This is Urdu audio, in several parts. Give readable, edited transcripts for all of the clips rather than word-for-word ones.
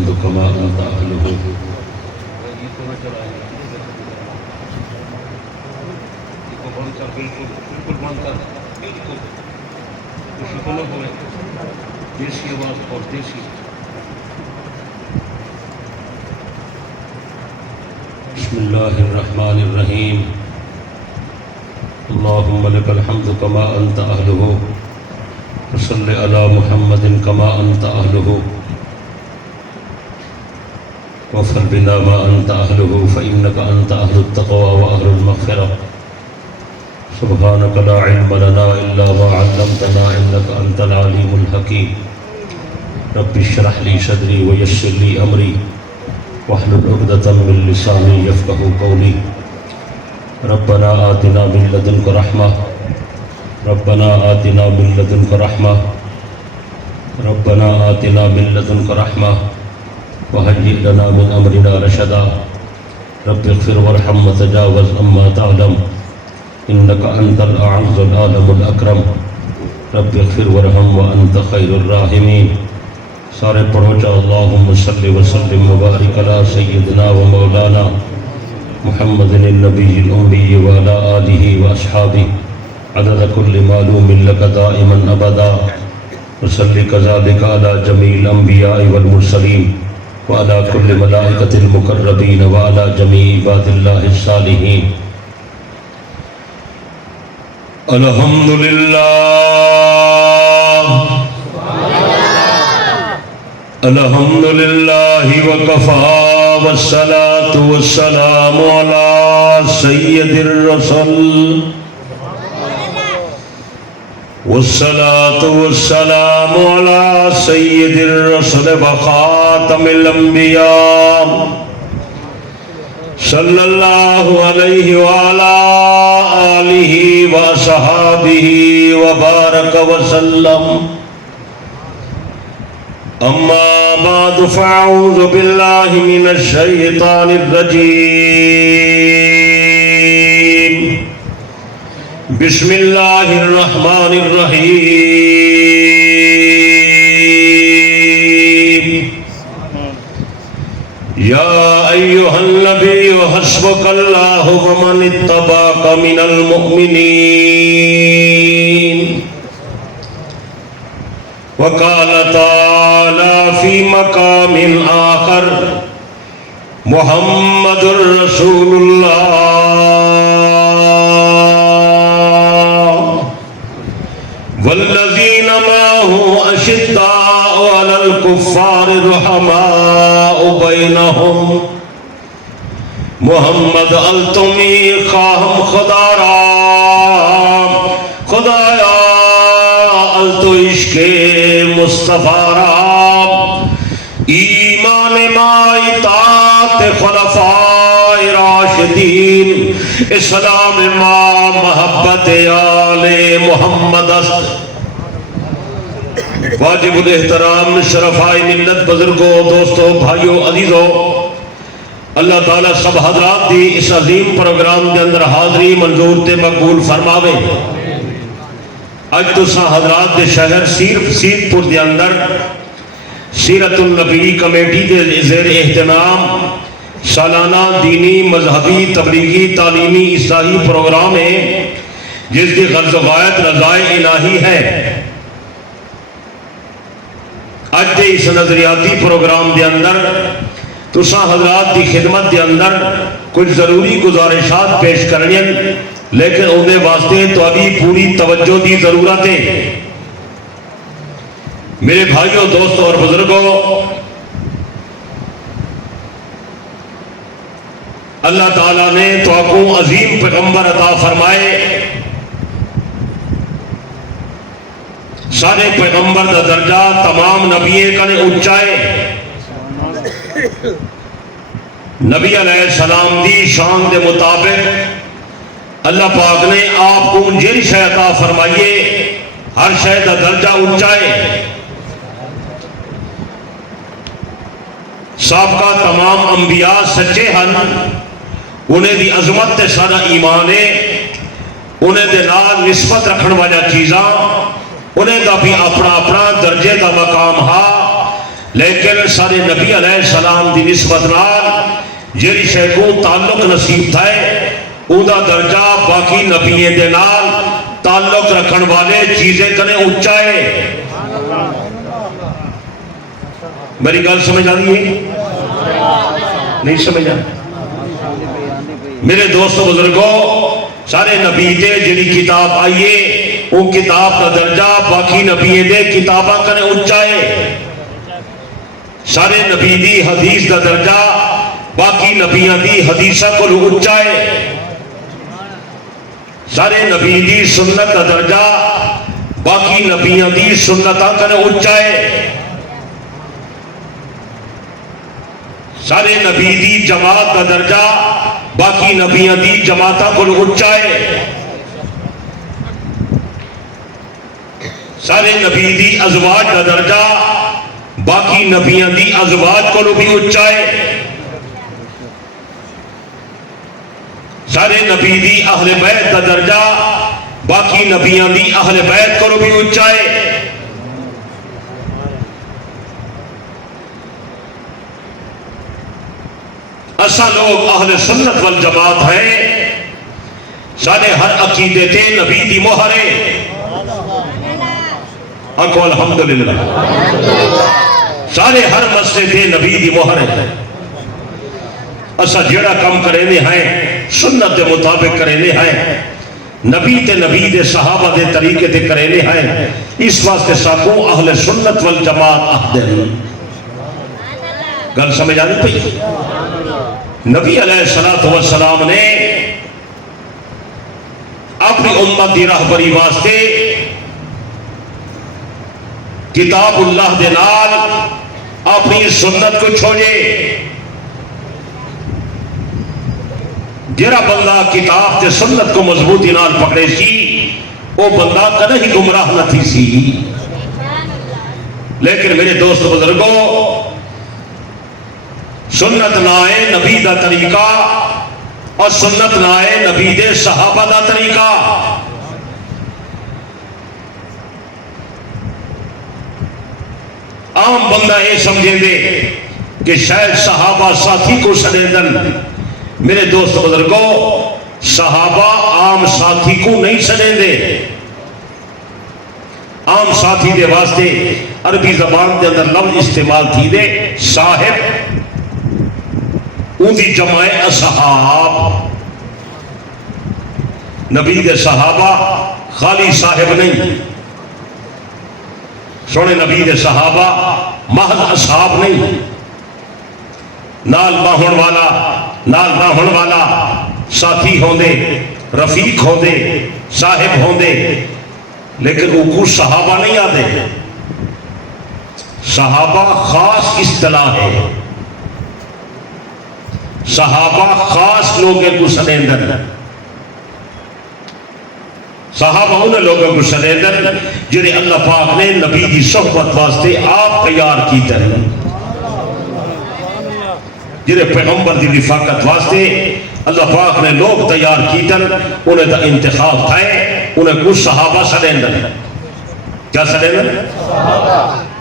الحمد كما أنت أهله بسم الله الرحمن الرحيم اللهم لك الحمد كما أنت أهله وصل على محمد كما أنت أهله وافعل بنا ما أنت أهله فإنك أنت أهل التقوى وأهل المغفرة سبحانك لا علم لنا إلا ما علمتنا إنك أنت العليم الحكيم رب اشرح لي صدري ويسر لي أمري واحلل عقدة من لساني يفقهوا قولي ربنا آتنا من لدنك رحمة ربنا آتنا من لدنك رحمة ربنا آتنا من لدنك رحمة وهيئ لنا من أمرنا رشدا رب اغفر وارحم وتجاوز عما تعلم إنك أنت الأعز العالم الأكرم رب اغفر وارحم وأنت خير الراحمين سارے پڑھو چا اللہم صلی وسلم مبارک علی سیدنا و مولانا محمد النبی الأمی وعلى آلہ واصحابہ عدد کل معلوم لک دائما ابدا وصلی کذالک علی جمیع الانبیاء والمرسلین وعلى كل ملائکۃ المقربین وعلى جمیع عباد اللہ الصالحین الحمدللہ الحمد لله وكفى والصلاة والسلام على سيد الرسل والصلاة والسلام على سيد الرسل وخاتم الأنبياء صلى الله عليه وعلى آله وصحابه وبارك وسلم أما بعد فأعوذ بالله من الشيطان الرجيم بسم الله الرحمن الرحيم يا أيها النبي حسبك الله ومن اتبعك من المؤمنين وقال تعالى في مقام آخر محمد رسول الله والذين معه أشداء على الكفار رحماء بينهم محمد التمی خواہم خدا رام خدایا تو عشق مصطفیٰ رام ایمان ما اطاعت خلفاء راشدین اسلام ما محبت آل محمد واجب الاحترام شرفاء ملت بزرگوں دوستوں بھائیوں عزیزوں اللہ تعالیٰ سب حضرات دی اس عظیم پروگرام کے اندر حاضری منظور تے مقبول فرماوے اج تساں حضرات دے شہر سیرپور دے اندر سیرت النبی کمیٹی دے زیر اہتمام سالانہ دینی مذہبی تبلیغی تعلیمی اصلاحی پروگرام ہے جس کی غرض و غایت رضائے الہی ہے اج دے اس نظریاتی پروگرام دے اندر تساں حضرات دی خدمت دے اندر کچھ ضروری گزارشات پیش کرنی لیکن اندے واسطے تہاڈی پوری توجہ دی ضرورت ہے میرے بھائیوں دوستوں اور بزرگوں اللہ تعالیٰ نے تو آپ کو عظیم پیغمبر عطا فرمائے سارے پیغمبر دا درجہ تمام نبیے کنے اونچائے نبی علیہ السلام دی شان دے مطابق اللہ پاک نے آپ کو جن شے عطا فرمائیے ہر شے دا درجہ اونچائے سابقہ تمام انبیاء سچے ہن انہیں دی عظمت تے سارا ایمان ہے انہیں دے نال نسبت رکھن والا چیزاں انہیں دا بھی اپنا اپنا درجے دا مقام ہا لیکن سارے نبی علیہ السلام دی نسبت نال جڑی شے کو تعلق نصیب تھا او دا درجہ باقی نبیوں دے نال تعلق رکھن والے چیزیں کنے اونچا ہے. میری گل سمجھ آ رہی ہے؟ نہیں سمجھ آ؟ میرے دوستو بزرگوں، سارے نبی دے جڑی کتاب آئیے وہ کتاب کا درجہ باقی نبی دے کتاباں کنے اونچا ہے. سارے نبی دی حدیث کا درجہ باقی نبیاں دی حدیثاں کو اونچا ہے. سارے نبی دی سنت کا درجہ باقی نبیاں دی سنتاں کنے اونچا ہے. سارے نبی دی جماعت کا درجہ باقی نبیاں دی جماعتاں کو اونچا ہے. سارے نبی دی ازواج کا درجہ باقی نبیاں دی ازواج کو بھی اونچا ہے. سارے نبی دی اہل بیت کا درجہ باقی نبیاں دی اہل بیت کو بھی اونچا ہے. اسا لوگ اہل سنت والجماعت ہیں. سارے ہر عقیدے تے نبی دی مہر ہے. آنکھو الحمدللہ. سارے ہر مسئلے تے نبی دی مہر ہے. اسا جڑا کم کرینے ہیں سنت دے مطابق کرینے ہیں، نبی تے نبی دے صحابہ دے طریقے تے کرینے ہیں. اس واسطے ساکو اہل سنت والجماعت آہدے ہیں. گل سمجھ آنی پئی؟ نبی علیہ السلام نے اپنی امت دی راہبری واسطے کتاب اللہ دے نال اپنی سنت کو چھوڑے. جڑا بندہ کتاب تے سنت کو مضبوطی نال پکڑے سی وہ بندہ کدے ہی گمراہ نہ تھی سی. لیکن میرے دوست بزرگوں، سنت نہ ہے نبی دا طریقہ اور سنت نہ ہے نبی دے صحابہ دا طریقہ. عام بندہ یہ سمجھیں دے کہ شاید صحابہ ساتھی کو سڑیندن. میرے دوست بزرگوں، صحابہ عام ساتھی کو نہیں سڑیں دے. عام ساتھی دے واسطے عربی زبان دے اندر لفظ استعمال تھی دے صاحب، ان دی جمع اصحاب. نبی دے صحابہ خالی صاحب نہیں، سونے نبی دے صحابہ محض اصحاب نہیں، نال باہن والا نال باہن والا ساتھی ہوندے، رفیق ہوندے، صاحب ہوندے، لیکن وہ کچھ صحابہ نہیں آتے. صحابہ خاص اصطلاح ہے. صحابہ خاص لوگوں کو سنیندن. صحابہ ان لوگوں کو سنیندن جنہیں اللہ پاک نے نبی کی صحبت واسطے آپ تیار کی ترین، جنہیں پیغمبر دی رفاقت واسطے اللہ پاک نے لوگ تیار کی تر. انہیں دا انتخاب تھا، انہیں کچھ صحابہ سنیندن. کیا سنیندن؟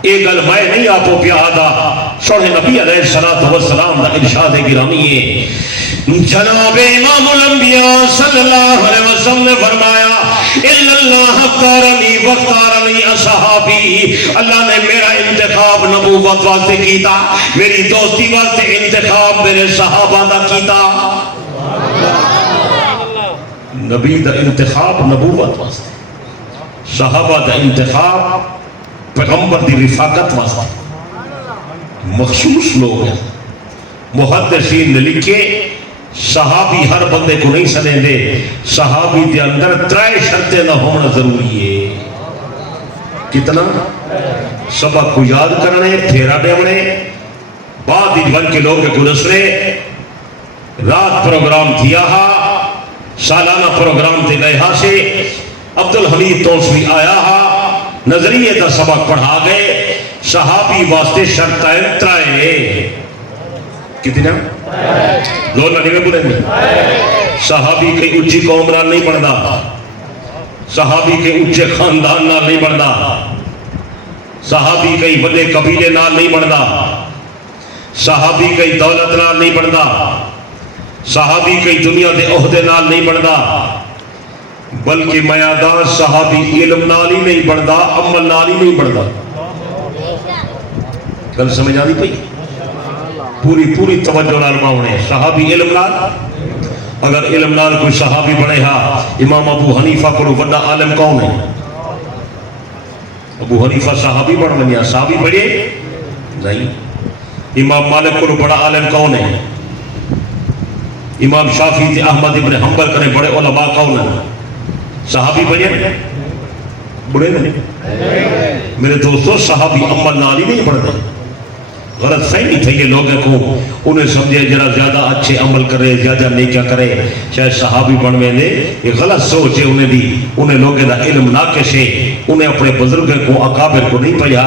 ایک گل میں نہیں آپ کو پیادا سونے نبی علیہ السلام دا ارشاد گرامی ہے. جناب امام الانبیاء صلی اللہ علیہ وسلم نے فرمایا اِلَّا اللَّهَ اخْتَارَنِي وَاخْتَارَنِي اصحابی. اللہ نے میرا انتخاب نبوت واسطے کیتا، میری دوستی واسطے انتخاب میرے صحابہ دا کیتا. نبی دا انتخاب نبوت واسطے، صحابہ دا انتخاب پیغمبر دی رفاقت واسطے. مخصوص لوگ ہیں. محدثین نے لکھے صحابی ہر بندے کو نہیں سنے دے. صحابی دے اندر 3 شرطیں نہ ہونا ضروری ہے. کتنا؟ سبق کو یاد کرنے، پھیرا دیونے، بعد بن کے لوگ کو رسنے. رات پروگرام دیا ہا، سالانہ پروگرام دے گئے ہاں سے عبدالحمید توسوی آیا ہا، نظریے دا سبق پڑھا گئے. صحابی واسطے شرطیں 3 کتنا؟ دو لڑی میں بولیں گے. صحابی کے اونچی قوم نال نہیں بنتا، صحابی کے اونچے خاندان نال نہیں بنتا، صحابی کئی بڑے قبیلے نال نہیں بنتا، صحابی کئی دولت نال نہیں بنتا، صحابی کئی دنیا دے عہدے نال نہیں بنتا، بلکہ میادان صحابی علم نال ہی نہیں بنتا، عمل نال ہی نہیں بنتا۔ گل سمجھ آ نہیں پئی؟ پوری توجہ نال باؤنے صحابی علم نال، اگر علم نال کوئی صحابی بنے ہا، امام ابو حنیفہ کو بڑا عالم کون ہے؟ ابو حنیفہ صحابی بن گیا، صحابی بڑے نہیں۔ امام مالک کو بڑا عالم کون ہے؟ امام شافعی تے احمد ابن حنبل کرے بڑے علماء کون ہیں؟ صحابی بڑے بڑے نہیں۔ میرے دوستو صحابی عمل نال ہی نہیں بڑھتے۔ غلط فہمی تھے یہ لوگوں کو، انہیں سمجھے جرا زیادہ اچھے عمل کرے، زیادہ نیکیاں کرے شاید صحابی بنوے دے، یہ غلط سوچ ہے انہیں دی، انہیں لوگوں دا علم ناقص ہے، انہیں اپنے بزرگوں کو اکابر کو نہیں پڑھا۔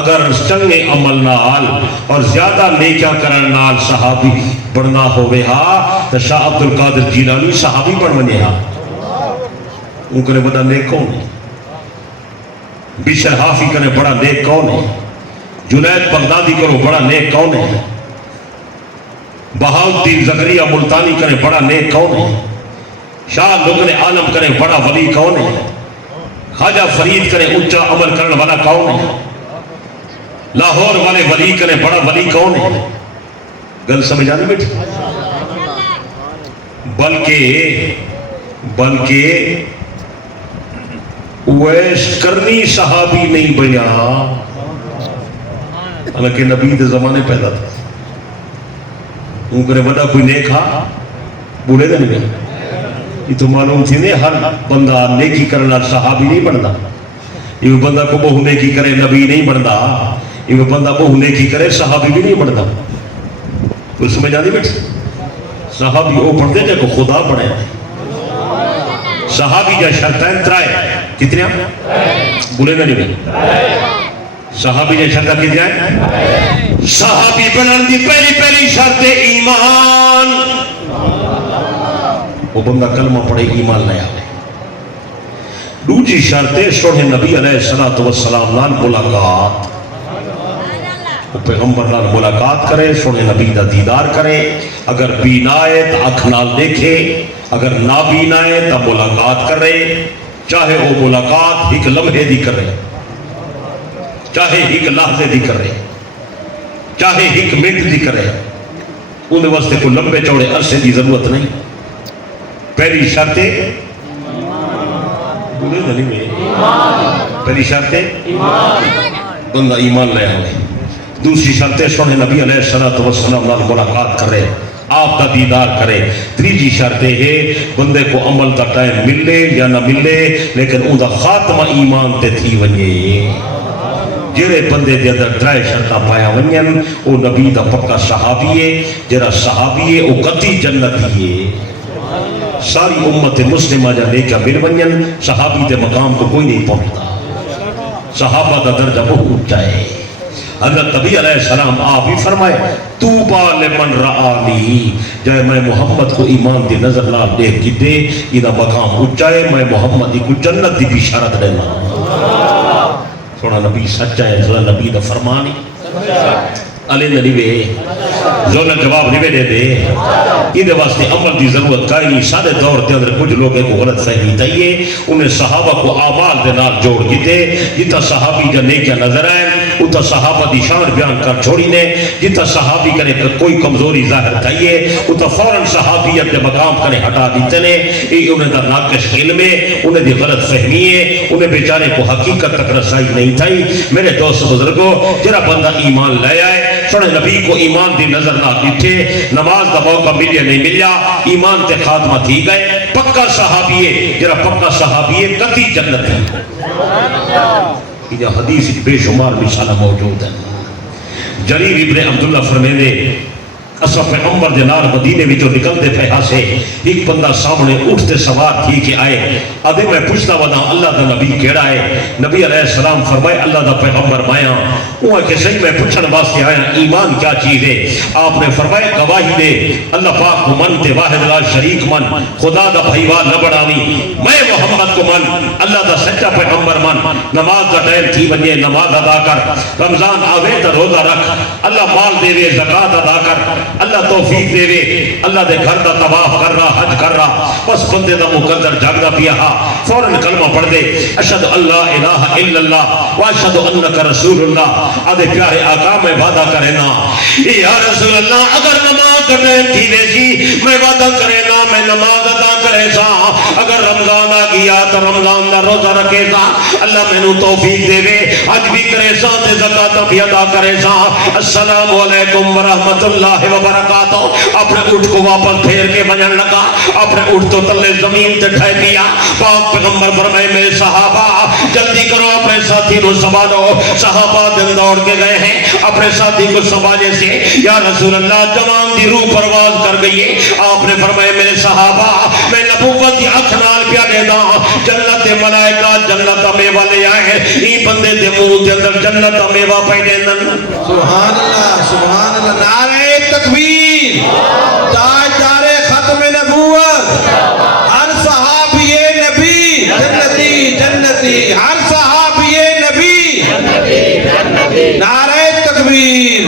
اگر چنگے عمل نال اور زیادہ نیکیاں کرن نال صحابی بننا ہوئے ہا تو شاہ عبد القادر جیلانی صحابی بنونے ہا، ان کو بڑا نیک کون ہے؟ بشر حافی کنے بڑا نیک کون ہے؟ جنید بغدادی کرو بڑا نیک کون ہے؟ بہاؤالدین زکریا ملتانی کرے بڑا نیک کون ہے؟ شاہ لغن عالم کرے بڑا ولی کون ہے؟ خواجہ فرید کرے اونچا عمل کرنے والا کون ہے؟ لاہور والے ولی کرے بڑا ولی کون ہے؟ گل سمجھ آنے بیٹھ؟ بلکہ ویس کرنی صحابی نہیں بنیا، حالانکہ نبی دے زمانے پیدا تھا۔ ان کرے بڑا کوئی نیک ہاں بولے گا نہیں، یہ تو معلوم تھی نہیں ہر بندہ نیکی کرنا صحابی نہیں بنتا، یہ بندہ کو بہو نیکی کرے نبی نہیں بنتا، یہ بندہ بہو نیکی کرے صحابی بھی نہیں بنتا۔ کوئی سمجھ آتی بیٹھ؟ صحابی وہ بنتے جا کو خدا بنے۔ صحابی جا شرطیں ترائے کتنے بولے گا نہیں؟ صحابی جا شرطیں کتنے ہیں؟ صحابی بنان دی پہلی شرط ایمان، وہ بندہ کلمہ پڑھے ایمان لے آئے۔ دوسری شرط سونے نبی علیہ السلام نال ملاقات، وہ پیغمبر نال ملاقات کرے، سونے نبی دا دیدار کرے، اگر بینائے تو اکھ نال دیکھے، اگر نہ بینائے تو ملاقات کرے، چاہے وہ ملاقات ایک لمحے دی کرے، چاہے ایک لحظے دی کرے، چاہے ایک منٹ دی کرے، انہیں واسطے کو لمبے چوڑے عرصے دی ضرورت نہیں۔ پہلی شرط بندہ ایمان لے آئے۔ دوسری شرط سونے نبی علیہ السلام نال ملاقات کرے، آپ کا دیدار کرے۔ تیسری شرط ہے بندے کو عمل کا ٹائم ملے یا نہ ملے لیکن ان کا خاتمہ ایمان تے تھی ونجے۔ جڑے بندے دے اندر ترائے شرطاں پایا ونجن وہ نبی دا پکا صحابی ہے، جڑا صحابی ہے وہ قطعی جنتی ہے۔ ساری امت مسلمہ جا لے کے مل ونجن صحابی دے مقام کو کوئی نہیں پہنچتا، صحابہ دا درجہ بہت اونچا ہے۔ حضرت نبی علیہ السلام آپ بھی فرمائے توبا لمن رآنی، جائے میں محمد کو ایمان دی نظر نال دیکھ کی دے یہ مقام اونچا ہے، میں محمد کو جنت دی بشارت دینا۔ سونا نبی سچا ہے، سونا نبی دا فرمانی علی نبی وے زونا جواب نہیں دے دے، یہ واسطے عمل دی ضرورت کائی نہیں۔ سارے دور دے اندر کچھ لوگ کو غلط فہمی تھئی، انہیں صحابہ کو اعمال دے نال جوڑ کیتے، جتا صحابی جا نیکیاں نظر آئے اتا صحابہ دی شان بیان کر چھوڑی نے، جتا صحابی کرے کوئی کمزوری ظاہر تھئی اتا فوراً صحابیت دے مقام کرے ہٹا دیتے نے۔ یہ انہیں دا ناقص علم ہے، انہیں دی غلط فہمی ہے، انہیں بیچارے کو حقیقت تک رسائی نہیں تھئی۔ میرے دوست بزرگوں، جرا بندہ ایمان لے آئے، سونے نبی کو ایمان دی نظر نہ دیٹھے، نماز دا موقع ملیا نہیں ملیا، ایمان تے خاتمہ تھی گئے، پکا صحابی ہے، جرا پکا صحابی ہے قطعی جنت ہے۔ یہ حدیث بے شمار مثالہ موجود ہے۔ جریر ابن عبداللہ فرمیندے اسا پیغمبر دے نال مدینے وچوں نکلتے پے ہاسے ایک بندہ سامنے اٹھتے سوار تھی کہ آئے ادے میں پوچھتا ودا اللہ دا نبی کیڑا ہے؟ نبی علیہ السلام فرمائے اللہ دا پیغمبر مایا وہ کہ صحیح میں پوچھن واسطے آیا ایمان کیا چیز ہے؟ آپ نے فرمایا گواہی دے اللہ پاک کو من تے واحد لا شریک من خدا دا بھائیوال نہ بڑھانی میں محمد کو من اللہ دا سچا پیغمبر من نماز دا ٹائم تھی ونجے نماز ادا کر رمضان آوے تے روزہ رکھ اللہ مال دے وے زکات ادا کر اللہ توفیق دے وے اللہ دے گھر دا طواف کر رہا حج کر رہا بس بندے دا مقدر جاگدا پیا فوراً کلمہ پڑھ دے اشہد اللہ الہ الا اللہ واشہد انک رسول اللہ آدھے پیارے آقا میں وعدہ کرے نا یا رسول اللہ اگر نماز کرنے تھی ویسی میں وعدہ کرے نا میں نماز ادا کرے سا اگر رمضان آ گیا تو رمضان دا روزہ رکھے سا اللہ میں نو توفیق دے وے حج بھی کرے سا تے زکات بھی ادا کرے سا السلام علیکم ورحمۃ اللہ وبرکاتہ اپنے اٹھ کو واپس پھیر کے بجن لگا اپنے اٹھ تو تلے زمین تے ٹھہر دیا پاک پیغمبر فرمائے میرے صحابہ جلدی کرو اپنے ساتھی کو سنبھالو صحابہ دن دوڑ کے گئے ہیں اپنے ساتھی کو سنبھالے سے یا رسول اللہ جوان دی روح پرواز کر گئی ہے آپ نے فرمائے میرے صحابہ میں نبوت دی اکھ نال پیا دے دا جنت ملائکہ جنت میوہ لے آئے ای بندے دے منہ دے اندر جنت میوہ پے دین سبحان اللہ نعرہ تکبیر تاجدار ختم نبوت ہر صحابی نبی جنتی جنتی ہر صحابی نبی نعرہ تکبیر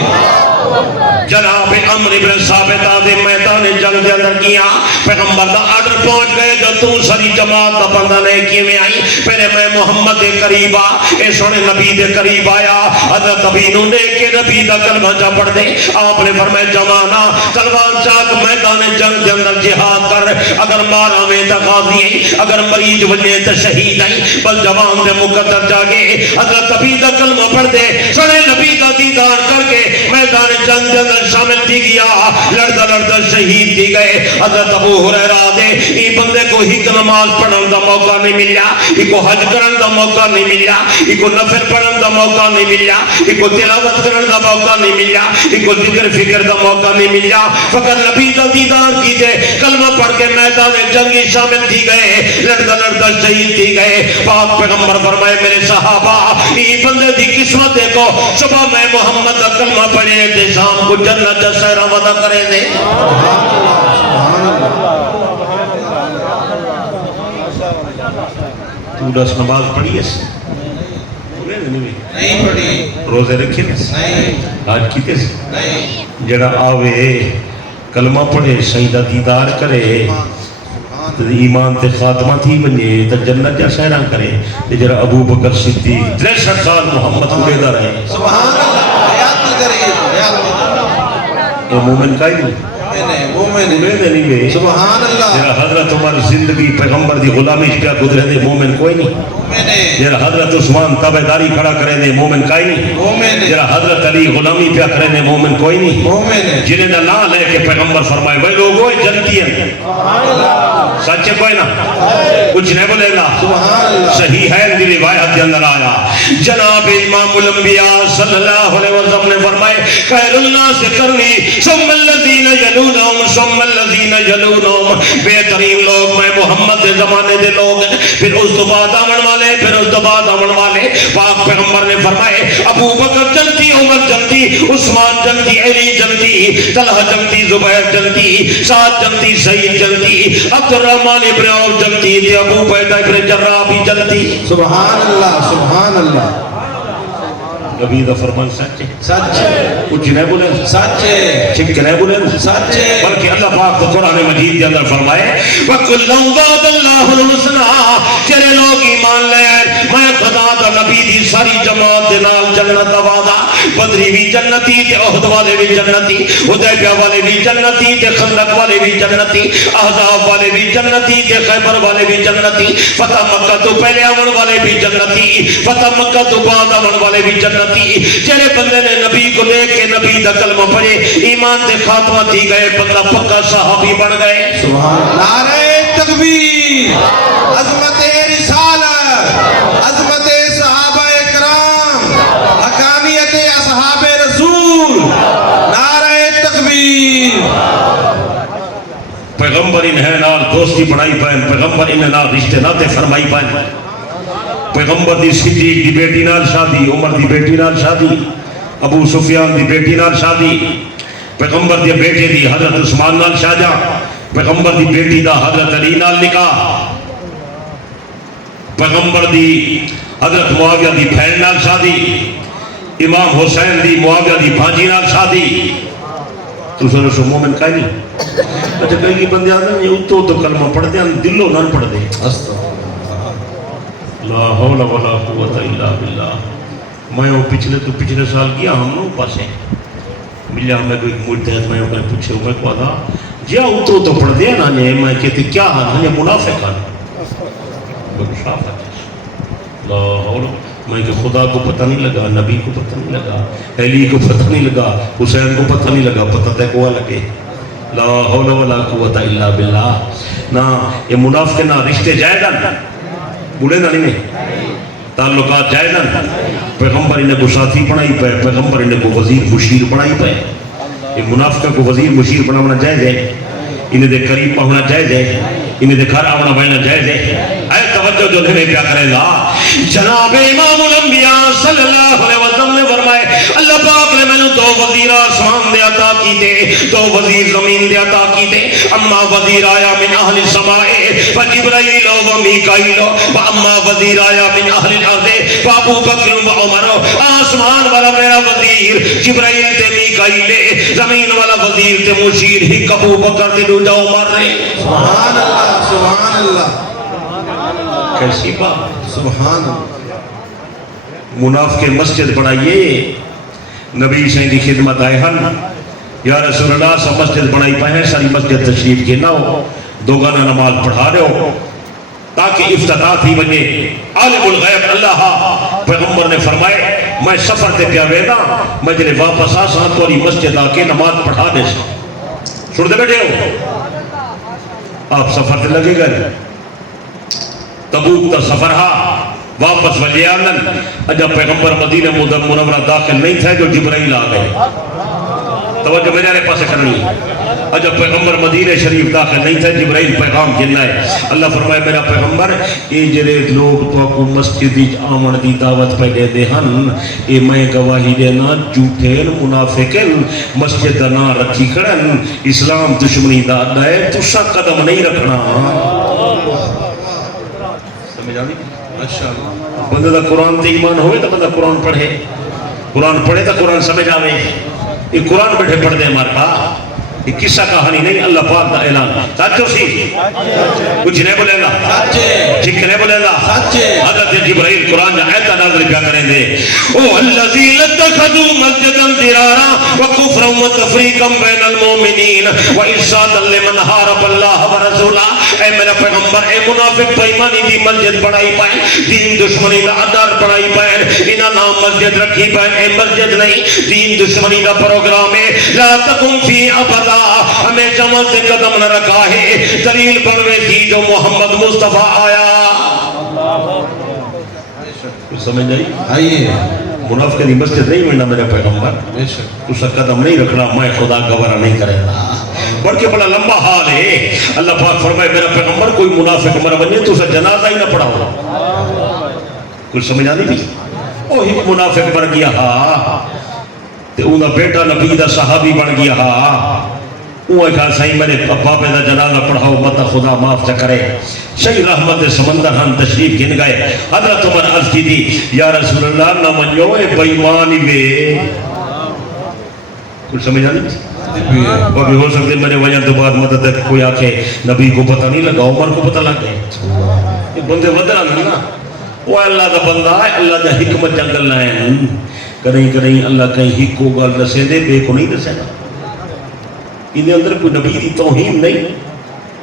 جناب عمرو بن ثابت آدھے میدان جنگ دے اندر کیا پیغمبر دا آرڈر پہنچ گئے جو تو ساری جماعت دا بندہ نہیں کی میں آئی پہلے میں محمد دے قریب آ اے سونے نبی دے قریب آیا حضرت ابی نو نے کہ نبی دا کلمہ جا پڑھ دے آپ نے فرمائے جوانا تلوار چاک میدان جنگ دے اندر جہاد کر اگر مارا میں تا غازی ہیں اگر مریض وجے تا شہید ہیں بل جوان دے مقدر جاگے حضرت ابی دا کلمہ پڑھ دے سونے نبی دا دیدار کر کے میدان جنگ دے اندر شامل تھی گیا لڑتا لڑتا شہید تھی گئے حضرت ابو ہریرہ دے ای بندے کو ہی نماز پڑھن دا موقع نہیں ملیا ای کو حج کرن دا موقع نہیں ملیا ای کو نفل پڑھن دا موقع نہیں ملیا ای کو تلاوت کرن دا موقع نہیں ملیا ای کو ذکر فکر دا موقع نہیں ملیا فقط نبی دا دیدار کی دے کلمہ پڑھ کے میدان جنگی شامل تھی گئے لڑتا لڑتا شہید تھی گئے پاک پیغمبر فرمائے میرے صحابہ ای بندے دی قسمت دیکھو صبح میں محمد دا کلمہ پڑھے تے شام کو جنت جا سہرہ ودا کرے دے تو دس نماز پڑھی ہے نہیں پڑھی روزے رکھے نہیں آج کیتے سے نہیں جڑا آوے کلمہ پڑھے شہیدہ دیدار کرے ایمان تے خاتمہ تھی بنجے تا جنت جا سہرہ کرے جڑا ابو بکر صدیق 63 سال محمد علیہ رہے سبحان اللہ حیات کی کرے یہ مومن کا ہی نہیں سبحان اللہ جرا حضرت عمر زندگی پیغمبر دی غلامی کیا گزرے دے مومن کوئی نہیں جرا حضرت عثمان تابعداری کھڑا کرے دے مومن کا ہی نہیں جرا حضرت علی غلامی پیا کرے دے مومن کوئی نہیں جنہیں نہ لا لے کے پیغمبر فرمائے وہ لوگوں جنتی ہیں سچے کوئی نہ کچھ نہیں بولے گا صحیح ہے دی روایت کے اندر آیا جناب امام الانبیاء صلی اللہ علیہ وسلم نے فرمائے خیر الناس قرنی ثم الذین یلونہم ثم الذین یلونہم بہترین لوگ میں محمد کے زمانے دے لوگ پھر اس تو بعد آمن والے پھر اس تو بعد آمن والے پاک پیغمبر نے فرمائے ابو بکر جنتی عمر جنتی عثمان جنتی علی جنتی طلحہ جنتی زبیر جنتی سعد جنتی سعید جنتی عبد الرحمن ابن عوف جنتی تے ابو بیدہ ابن جراح بھی جنتی سبحان اللہ سبحان اللہ نبی دا فرمان سچے سچے کچھ نہیں بولے سچے چھک نہیں بولے سچے بلکہ اللہ پاک کو قرآن مجید کے اندر فرمائے وَكُلَّهُ وَعَدَ اللَّهُ الْحُسْنَى تیرے لوگ ایمان لے میں خدا دا نبی دی ساری جماعت دے نال جنت دا وعدہ بدری بھی جنتی تے احد والے بھی جنتی حدیبیہ والے بھی جنتی تے خندق والے بھی جنتی احزاب والے بھی جنتی تے خیبر والے بھی جنتی فتح مکہ تو پہلے آمن والے بھی جنتی فتح مکہ تو بعد آمن والے بھی جنتی جڑے بندے نے نبی کو لے کے نبی دا کلمہ پڑھے ایمان دے خاتمہ تھی گئے بندہ پکا صحابی بن گئے سبحان نعرہ تکبیر عظمت رسالت عظمت صحابہ اکرام حقانیت اصحاب رسول نعرہ تکبیر پیغمبر انہیں نال دوستی بڑھائی پائن پیغمبر انہیں نال رشتے ناتے فرمائی پائن پیغمبر دی صدیق دی بیٹی نال شادی عمر دی بیٹی نال شادی ابو سفیان دی بیٹی نال شادی پیغمبر دی بیٹے دی حضرت عثمان نال شاہجہاں پیغمبر دی بیٹی دا حضرت علی نال نکاح پیغمبر دی حضرت معاویہ دی بہن نال شادی امام حسین دی معاویہ دی بھانجی نال شادی تو سو مومن کہیں نہیں اچھا کئی بندے آدھے ہیں اتو تو کلمہ پڑھ دیں دلو نہ پڑھ دیں لا حول ولا قوت الا باللہ میں وہ پچھلے سال گیا ہم نے پاسے ملیا میں کوئی مرتد میں انہیں پوچھے میں کو آدھا جیا اتو تو پڑھ دیں نا میں کہتے کیا ہاں منافق ہاں لا حول میں کہ خدا کو پتہ نہیں لگا نبی کو پتہ نہیں لگا علی کو پتہ نہیں لگا حسین کو پتہ نہیں لگا پتہ تے کو لگے لا حول ولا قوت الا باللہ نا یہ منافق نہ رشتے جائے گا بوڑھے نہ نہیں تعلقات جائے گا پیغمبر انہیں کو ساتھی بنائی پائے پیغمبر انہیں کو وزیر مشیر بنائی پائے یہ منافق کو وزیر مشیر بنانا جائز ہے انہیں دے قریب پہنا جائز ہے انہیں دے گھر آونا بہنا جائز ہے اے توجہ جو ہمیں کیا کرے گا جناب امام الانبیاء صلی اللہ علیہ وسلم نے فرمائے اللہ پاک نے میں دو وزیر آسمان دے عطا کی دے دو وزیر زمین دے عطا کی دے اما وزیر آیا من اہل السماء فجبرائیل و میکائیل و اما وزیر آیا من اہل الارض فابو بکر و عمر آسمان والا میرا وزیر جبرائیل تے میکائیل زمین والا وزیر تے مشیر ہی ابو بکر تے دوجا عمر رہے سبحان اللہ سبحان اللہ کیسی بات سبحان اللہ منافق مسجد بنائیے نبی سے دی خدمت آئے ہن یا رسول اللہ سب مسجد بنائی پائے ہیں ساری مسجد تشریف کے نہ ہو دو گانا نماز پڑھا رہے ہو تاکہ افتتاح تھی بنے عالم الغیب اللہ پیغمبر نے فرمائے میں سفر تے پیا وینا میں جلے واپس آساں توری مسجد آکے نماز پڑھا دے سن دے بیٹھے ہو آپ سفر تے لگے گئے تبوک تا سفر ہا واپس وجہ آنن اجا پیغمبر مدینہ منورہ داخل نہیں تھے جو جبرائیل آ گئے توجہ میرے پاس کرنی اجا پیغمبر مدینہ شریف داخل نہیں تھے جبرائیل پیغام جنہ ہے اللہ فرمائے میرا پیغمبر یہ جلے لوگ تو کو مسجد آمن دی دعوت پہ دے دے ہن اے میں گواہی دینا جھوٹین منافقین مسجد نہ رکھی کھڑن اسلام دشمنی دا ہے تو سا قدم نہیں رکھنا سمجھ آنی بندہ دا قرآن تے ایمان ہوئے تو بندہ قرآن پڑھے تو قرآن سمجھ آوے یہ قرآن بیٹھے پڑھ دے ہمارا یہ قصہ کہانی نہیں اللہ پاک دا اعلان سچو سی کچھ نہیں بولے گا ٹھیک نہیں بولے گا حضرت جبرائیل قرآن جا ایتا نازل کیا کریں دے او الذی لتخذوا مسجدا ضرارا وکفرا وتفریقا بین المؤمنین وارشادا لمن حارب اللہ ورسولہ اے میرا پیغمبر اے منافق بےایمانی دی مسجد بنائی پائے دین دشمنی دا ادار بنائی پائے انہاں نام مسجد رکھی پائے اے مسجد نہیں دین دشمنی دا پروگرام ہے لا تقم فی ابدا ہمیں جمع سے قدم نہ رکھا ہے دلیل بنوے تھی جو محمد مصطفیٰ آیا سمجھ نہیں آئیے منافق دی مسجد نہیں ملنا میرا پیغمبر اس قدم نہیں رکھنا میں خدا گوارا نہیں کرے گا بلکہ بڑا لمبا حال ہے اللہ پاک فرمائے میرا پیغمبر کوئی منافق مر بنے تو اسے جنازہ ہی نہ پڑھاؤ کچھ سمجھا نہیں بھی وہ ہی منافق مر گیا ہاں تے انہا بیٹا نبی دا صحابی بن گیا ہاں وہ ایک سائیں میں نے باپے دا جنازہ پڑھاؤ مطا خدا معاف چکرے شہی رحمت سمندر ہم تشریف گن گئے حضرت عمر عرض کی تھی یا رسول اللہ نہ منجو اے بیمانی بے کچھ سمجھا نہیں وہ بھی ہو سکتے میں نے وجہ تو بعد مدد ہے کوئی آکے نبی کو پتہ نہیں لگا عمر کو پتہ لگ گئے یہ بندے ودرہ نہیں نا وہ اللہ دا بندہ ہے اللہ دا حکمت جنگل لائیں کریں اللہ کہیں ہی کو گل دسے دے بے کو نہیں دسے گا انہیں اندر کوئی نبی دی توہین نہیں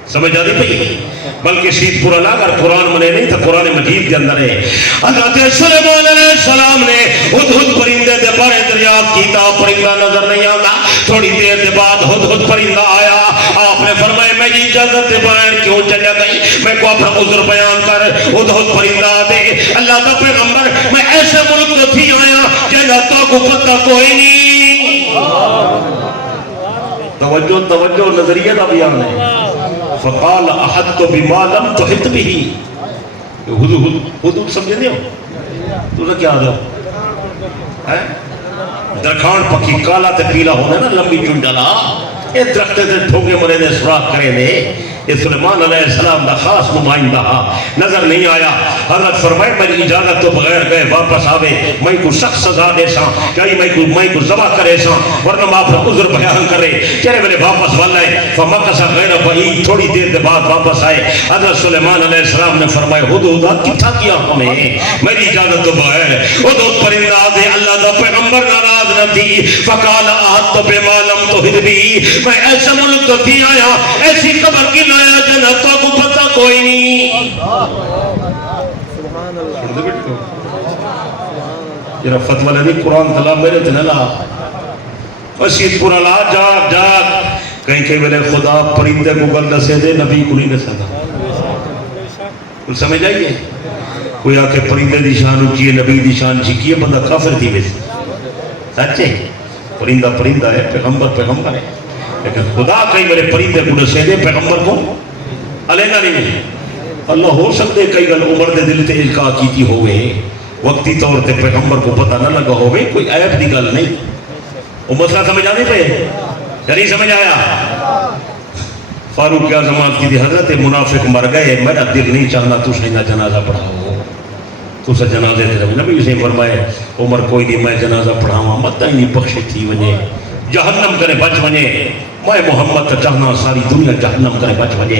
سمجھ آدھی پئی بلکہ شید پورا نہ کر قرآن منے نہیں تھا قرآن مجید کے اندر ہے حضرت سلیمان علیہ السلام نے ہدہد پرندے دے بارے دریافت کیتا پرندہ نظر نہیں آتا تھوڑی دیر دے بعد ہدہد پرندہ آیا آپ نے فرمائے میں اجازت دے باہر کیوں چلے گئی میں کو اپنا عذر بیان کر ہدہد پرندہ دے اللہ کا پیغمبر میں ایسے ملک تو تھی آیا جنہا تو کو پتہ کوئی نہیں توجہ نظریہ کا بیان ہے فقال احط بما لم تحط به حدود سمجھے نہیں ہو تو کیا دو درخان پکی کالا تے پیلا ہونا نا لمبی چنڈلا اے درخت دے ٹھوکے مرے دے سراغ کرے دے یہ سلیمان علیہ السلام دا خاص نمائندہ نظر نہیں آیا. حضرت فرمائے میری اجازت تو بغیر گئے واپس آوے میں کو سخت سزا دے سا کئی میں کو ذبح کرے سا ورنہ میں اپنا عذر بیان کرے چلے میرے واپس والائے فمکث غیر بعید تھوڑی دیر کے بعد واپس آئے. حضرت سلیمان علیہ السلام نے فرمائے ہدہد کتھا کیا ہمیں میری اجازت تو بغیر ہدہد پرندہ دے اللہ دا پیغمبر ناراض نہ تھی. فقال احط بما لم تحط به میں ایسا ملک تو تھی آیا ایسی قبر کی لایا جنتوں کو پتہ کوئی نہیں. جرا فتوہ لے قرآن تلا میرے تے نلا اسید پورا لا جاگ جاگ کہیں کہ میرے خدا پرندے کو گل دسے دے نبی کو نہیں دسے دا کل سمجھ آئیے کوئی آکے پرندے دی شان اچھی ہے نبی دی شان چکی ہے بندہ کافر تھی ویسے سچے پرندہ پرندہ ہے پیغمبر پیغمبر ہے لیکن خدا کہیں میرے پرندے کو دسے دے پیغمبر کو علینا نہیں ملے. اللہ ہو سکتے کئی گل عمر دے دل تے القاء کیتی ہوئے وقتی طور تے پیغمبر کو پتہ نہ لگا ہوئے کوئی عیب دی گل نہیں. وہ مسئلہ سمجھ آنے پہ نہیں سمجھ آیا. فاروق اعظم کی دی حضرت منافق مر گئے میرا دل نہیں چاہنا تو سینا جنازہ پڑھاؤ تو سا جنازے تے رہے نبی سے فرمائے عمر کوئی نہیں میں جنازہ پڑھاؤں مت ہی نہیں بخشی تھی وجے جہنم کرے بچ وجے میں محمد چاہنا ساری دنیا جہنم کرے بچ وجے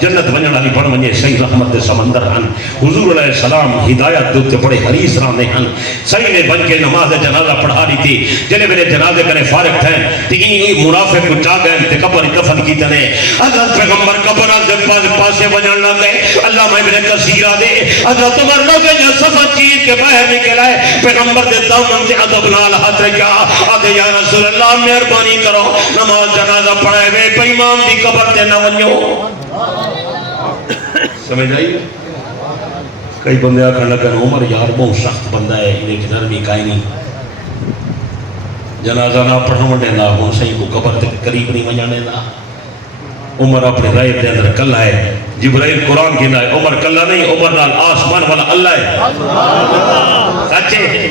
جنت ونجن علی بڑھ وجے صحیح رحمت دے سمندر ہن. حضور علیہ السلام ہدایت دوتے پڑے حریص رانے ہن صحیح نے بن کے نماز جنازہ پڑھا رہی تھی جنہیں میرے جنازے کرے فارغ تھے تین منافق کو چاہ گئے تے قبر دفن کی تنے حضرت پیغمبر قبر دے پاسے ونجن نہ دے اللہ میں میرے کثیرہ دے حضرت عمر لوگ جو صفحہ چیز کے باہر نکل آئے پیغمبر دے دامن سے عذاب نال ہاتھ رکھا آدھے یا رسول اللہ مہربانی کرو نماز جنازہ پڑھائے وے پہ امام دی قبر تے نہ ونجو. سمجھ آئی کئی بندے آکھن لگن عمر یار بہت سخت بندہ ہے انہیں کی نرمی کائی نہیں جنازہ نہ پڑھاؤں دینا ہوں صحیح کو قبر تے قریب نہیں ونجانے دا. عمر اپنے رائب دے اندر کل ہے جبرائیل قرآن کی نائے عمر کلہ نہیں عمر نال آسمان والا اللہ ہے سچے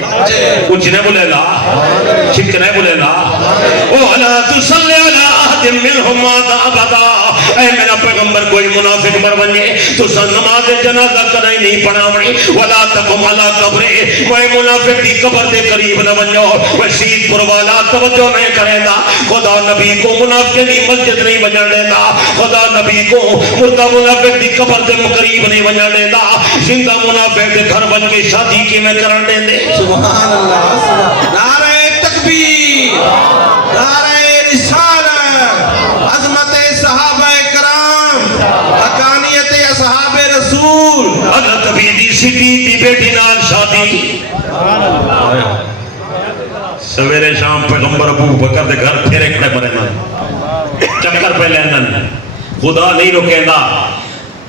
کچھ نہیں بولے لا چھک نہیں بولے لا وَلَا تُصَلِّ عَلَىٰ أَحَدٍ مِّنْهُمْ مَاتَ أَبَدًا اے میرا پیغمبر کوئی منافق مر بنے تو سن نماز جنازہ کرائی نہیں پڑھاوڑی وَلَا تَقُمْ عَلَىٰ قَبْرِهِ کوئی منافق دی قبر دے قریب نہ بنجو وشید پروالا توجہ نہیں کرے گا خدا نبی کو منافق دی مسجد نہیں بجن دیتا خدا نبی کو مردہ منافق دی قبر دے قریب نہیں بجن دیتا زندہ منافق دے گھر بن کے شادی کی میں کرن دیں دے. سبحان اللہ نعرہ تکبیر نعرہ رسالت عظمت صحابہ کرام حقانیت اصحاب رسول حضرت بیدی صدیق دی بیٹی نال شادی سویرے شام پیغمبر ابو بکر دے گھر پھیرے کھڑے مرے نن چکر پہ لیندن خدا نہیں رکے دا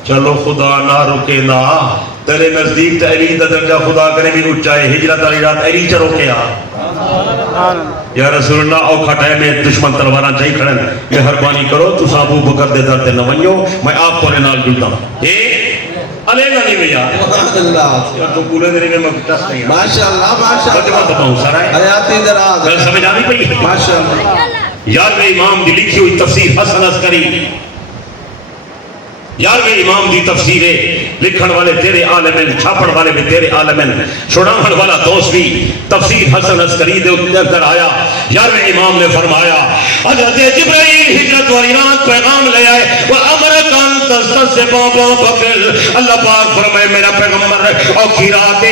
چلو خدا نہ رکے دا تیرے نزدیک تا علی دا درجہ خدا کرے بھی اچھائے ہجرت علی رات علی چا روکے یا رسول اللہ او کھٹائے میں دشمن تلواران چاہی کھڑن مہربانی کرو تو ابو بکر دے در تے نہ ونجو میں آپ کو نال جلتا اے علیہ نہیں بھیا سبحان اللہ یا تو پورے دن میں کس نہیں ماشاءاللہ ماشاءاللہ بتاؤں سارا ہے حیاتی دراز گل سمجھ آنی پئی ماشاءاللہ یارویں امام دی لکھی ہوئی تفسیر حسن عسکری یارویں امام دی تفسیر لکھن والے تیرے عالمین چھاپڑ والے بھی تیرے عالمین چھڑاہن والا دوست بھی تفسیر حسن عسکری دے اندر آیا یارویں امام نے فرمایا حضرت جبرائیل ہجرت والی رات پیغام لے آئے وَأَمَرَكَنْ تَسْتَسِبَ أَبَا بَكْرٍ اللہ پاک فرمائے میرا پیغمبر اور کی رات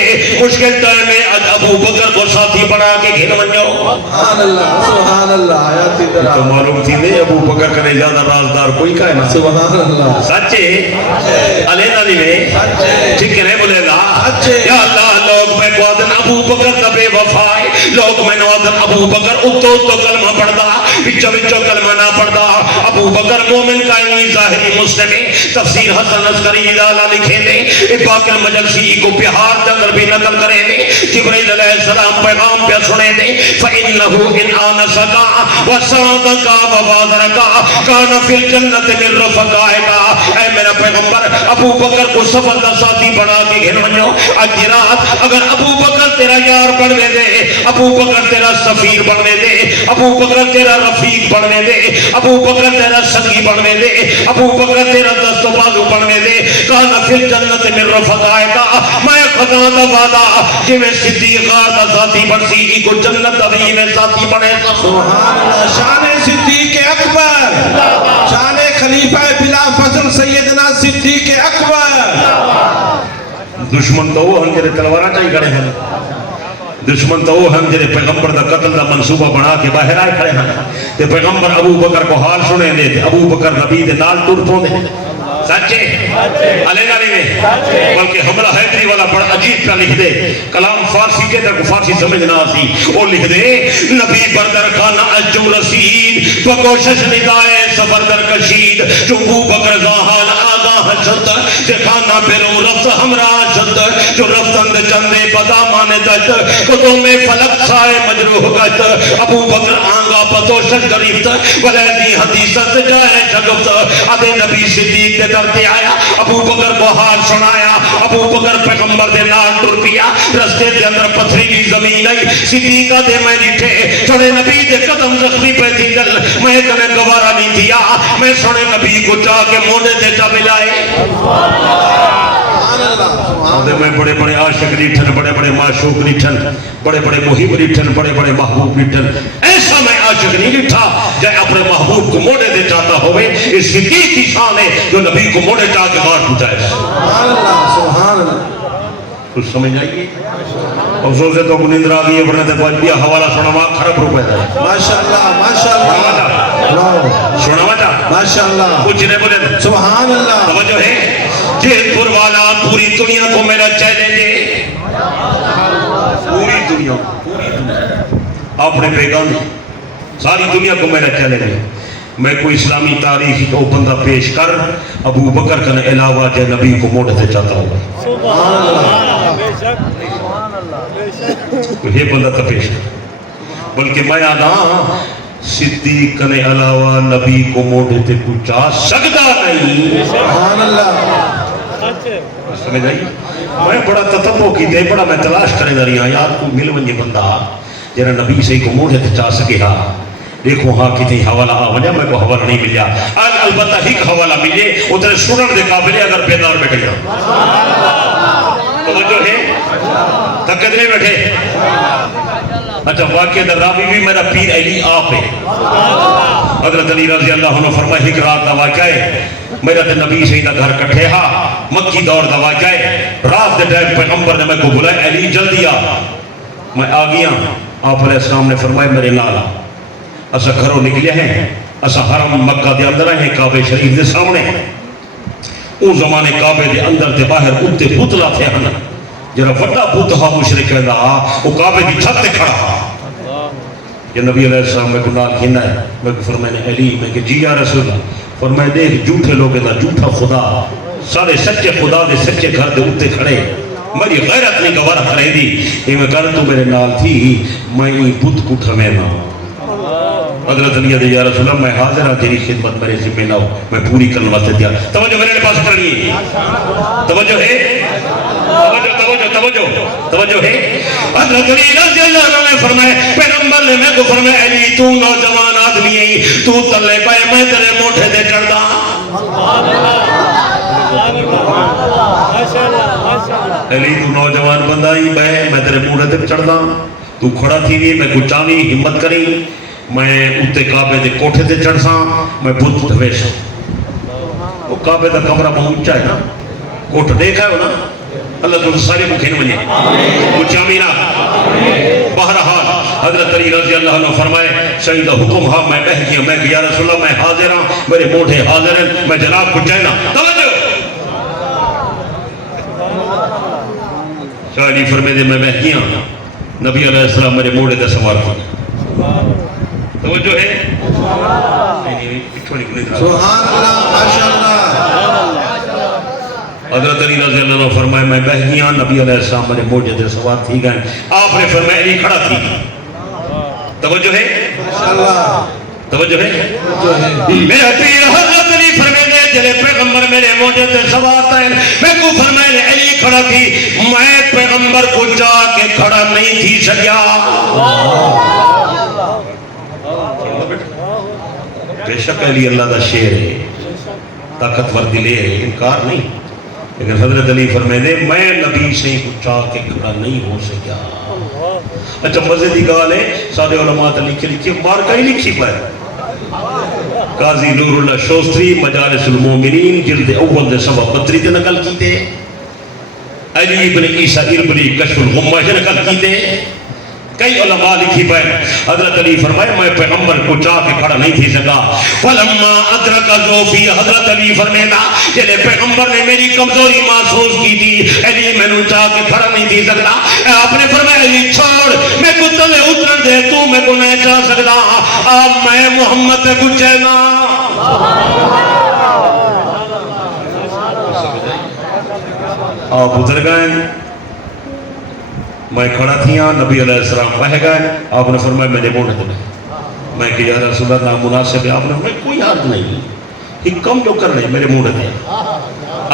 مشکل ٹائم میں ابو بکر کو ساتھی بنا کے گھر بن جاؤ سبحان اللہ حیاتی تو دراز معلوم تھی نہیں ابو بکر کرنے زیادہ رازدار کوئی کہے نا سبحان اللہ سچے علینا نہیں میں ٹھیک نہیں بولے لا یا اللہ لوگ میں کو آدن ابو بکر دبے وفائے لوگ میں نو آدن ابو بکر اتو کلمہ پڑھ دا بچو کلمہ نہ پڑھ دا ابو ابو بکر مومن کا ظاہری مسلم تفسیر حسن عسکری لالا لکھے دے اباق المجلسی کو بہار جنگر بھی نقل کرے دے جبریل علیہ السلام پیغام پہ سنے دے فَإِنَّهُ إِنْ آنَسَكَا وَسَادَكَا وَوَادَرَكَا كَانَ فِي الْجَنَّةِ مِنْ رَفَقَائِكَ اے میرا پیغمبر ابو بکر کو سفر کا ساتھی بنا کے گھن منو اجرات اگر ابو بکر تیرا یار بنوے دے ابو بکر تیرا سفیر بنوے دے ابو بکر تیرا رفیق بنوے دے ابو بکر تیرا سنگی بنوے دے ابو بکر تیرا دست و بازو بنوے دے کانا فی الجنت من رفقائے کا میں خدا دا وعدہ کہ میں صدیقہ دا ذاتی بنسی کی کو جنت دبی میں ذاتی بنے سبحان اللہ شان صدیق اکبر شان خلیفہ بلا فضل سیدنا صدیق اکبر دشمن تو وہ ہم جنہیں تلوارہ چاہی کرے ہیں دشمن تو وہ ہم جنہیں پیغمبر دا قتل دا منصوبہ بنا کے باہر آئے کھڑے ہیں تے پیغمبر ابو بکر کو حال سنے دے تے ابو بکر نبی دے نال ٹور پھون دے سچے علی نالی میں بلکہ حملہ حیدری والا بڑا عجیب کا لکھ دے کلام فارسی کے تک فارسی سمجھنا سی وہ لکھ دے نبی بردر خانہ اجم رسید بکوشش ندائے سفر در کشید چنبو بکر زاہان آگاہ چند جکھانا پیرو رفت ہمراہ چند جو رفتند چندے بدا مانے دت کتوں میں فلک سائے مجروح گت ابو بکر آنگا بتوشش گریفت ولیدی حدیثت جائے شگفت ادھے نبی صدیق دے درتے آیا ابو بکر کو حال سنایا ابو بکر پیغمبر دے نال ٹر پیا رستے دے اندر پتھریلی زمین آئی صدیقہ دے میں نٹھے سنے نبی دے قدم زخمی پہ تھی دل میں کنے گوارا نہیں دیا میں سنے نبی کو چاہ کے مونے دے جا ملائے میں بڑے بڑے عاشق ریٹھن بڑے بڑے معشوق ریٹھن بڑے بڑے محب ریٹھن بڑے بڑے محبوب ریٹھن ایسا میں عاشق نہیں ریٹھا جائے اپنے محبوب کو موڑے دے چاہتا ہوئے اس صدیق کی شان ہے جو نبی کو موڑے چاہ کے غار پوچھائے سبحان اللہ سبحان اللہ کچھ سمجھ آئیے افسوس ہے تو کو نیندر آگئی ہے ورنہ دے پاس بیا حوالہ سنوا خراب روپے دے ماشاءاللہ ماشاءاللہ سنوا چاہ ماشاءاللہ کچھ نہیں بولے سبحان اللہ توجہ ہے جیل پور والا پوری دنیا کو میرا چیلنج ہے پوری دنیا اپنے پیغام ساری دنیا کو میرا چیلنج ہے میں کوئی اسلامی تاریخ کو بندہ پیش کر ابو بکر کا علاوہ جے نبی کو موڑے سے چاہتا ہوگا یہ بندہ تا پیش کر بلکہ میں آدھا صدیق کا علاوہ نبی کو موڑے سے کوئی چاہ سکتا نہیں سبحان اللہ سمجھ آئی میں بڑا تطبع کی دے بڑا میں تلاش کرے دا رہی ہاں یار کو مل ونجے بندہ جنہا نبی سے کو موڑے سے چاہ سکے ہاں دیکھو ہاں کتنی حوالہ آوانیا میں کو حوالہ نہیں ملیا البتہ ہی حوالہ ملے اتنے سنن دے قابلے اگر بیدار بیٹھے گا توجہ ہے تکت نہیں بیٹھے اچھا واقعہ در راوی بھی میرا پیر علی آپ ہے حضرت علی رضی اللہ عنہ فرمائے ایک رات دا واقعہ ہے میرا تے نبی سے دا گھر کٹھے ہا مکی دور دا واقعہ ہے رات دے ٹائم پیغمبر نے میں کو بلائے علی جلدی آ میں آ گیا آپ علیہ السلام نے فرمائے میرے لالا اسا گھروں نکلے ہیں اسا حرم مکہ دے اندر ہیں کعبے شریف دے سامنے اون زمانے کعبے دے اندر دے باہر اتے پتلا تھے ہن جرا وڈا بت ہا مشرک دا او کعبے دی چھت تے کھڑا کہ نبی علیہ السلام میں گناہ کھینا ہے میں کو فرمائے علی میں کہ جی یا رسول اللہ فرمائے دیکھ جھوٹے لوگ دا جھوٹا خدا سارے سچے خدا دے سچے گھر دے اتے کھڑے میری غیرت نہیں گوارہ کرے دی یہ میں کر تو میرے نال تھی میں بت کو ٹھمینا حضرت علی دے یا رسول اللہ میں حاضر ہوں تیری خدمت میرے ذمہ نہ ہو میں پوری کرنے واسطے دیا توجہ میرے پاس کرنی توجہ ہے توجہ ہے حضرت علی رضی اللہ عنہ نے فرمائے پیغمبر نے میں کو فرمائے علی تو نوجوان آدمی ہے تو تلے پائے میں تیرے موٹھے دے چڑھدا علی تو نوجوان بندہ ہی میں تیرے موٹھے دے چڑھدا تو کھڑا تھی بھی میں کو چاہوی ہمت کری میں اتے کعبے دے کوٹھے تے چڑھ ساں میں بت دھویش وہ کعبے دا کمرہ بہت اونچا ہے نا کوٹھ دیکھا ہے نا اللہ تو سارے مکھین بنے کچھ آمینہ بہرحال حضرت علی رضی اللہ عنہ فرمائے شہید حکم ہاں میں بہ گیا میں کہ یا رسول اللہ میں حاضر ہوں میرے موٹھے حاضر ہیں میں جناب کو چاہنا توجہ شاہ علی فرمائے دے میں بہ گیا نبی علیہ السلام میرے موڑے دے سوار تھا توجہ ہے؟ سبحان اللہ ماشاءاللہ. حضرت علی رضی اللہ عنہ فرمائے میں بہنیاں نبی علیہ السلام میرے موجے دے سوار تھی گئے. آپ نے فرمایا علی کھڑا تھی. توجہ ہے؟ ماشاءاللہ. توجہ ہے؟ میرا پیر حضرت علی فرمائے جلے پیغمبر میرے موجے دے سوار تھے. میں کو فرمائے علی کھڑا تھی. میں پیغمبر کو چاہ کے کھڑا نہیں تھی سکیا. بے شک علی اللہ دا شیر ہے, طاقتور دلیر ہے, انکار نہیں. لیکن حضرت علی فرمائے میں نبی سے کچھ چاہ کے کھڑا نہیں ہو سکیا. اچھا مزے دی گال ہے, سارے علماء لکھی مارکا ہی لکھی پائے. قاضی نور اللہ شوستری مجالس المومنین جلد اول دے صفحہ 32 تے نقل کیتے. علی ابن عیسیٰ اربلی کشف الغمہ سے نقل کیتے. کئی علماء لکھی پائے. حضرت علی فرمائے میں پیغمبر کو چاہ کے کھڑا نہیں تھی سکا. فلما ادرک ذوفی, حضرت علی فرمائے جلے پیغمبر نے میری کمزوری محسوس کی تھی, علی میں نے چاہ کے کھڑا نہیں تھی سکتا. آپ نے فرمایا علی چھوڑ, میں کو تلے اتر دے, تو میں کو نہیں چاہ سکتا. اب میں محمد تے کچھے نا. آپ اتر گئے, میں کھڑا تھیا, نبی علیہ السلام بہ گئے. آپ نے فرمایا میں نے موڑ دے. میں کہ یا رسول اللہ نامناسب ہے. آپ نے فرمایا کوئی حرج نہیں, یہ کم جو کر رہے میرے موڑ دے.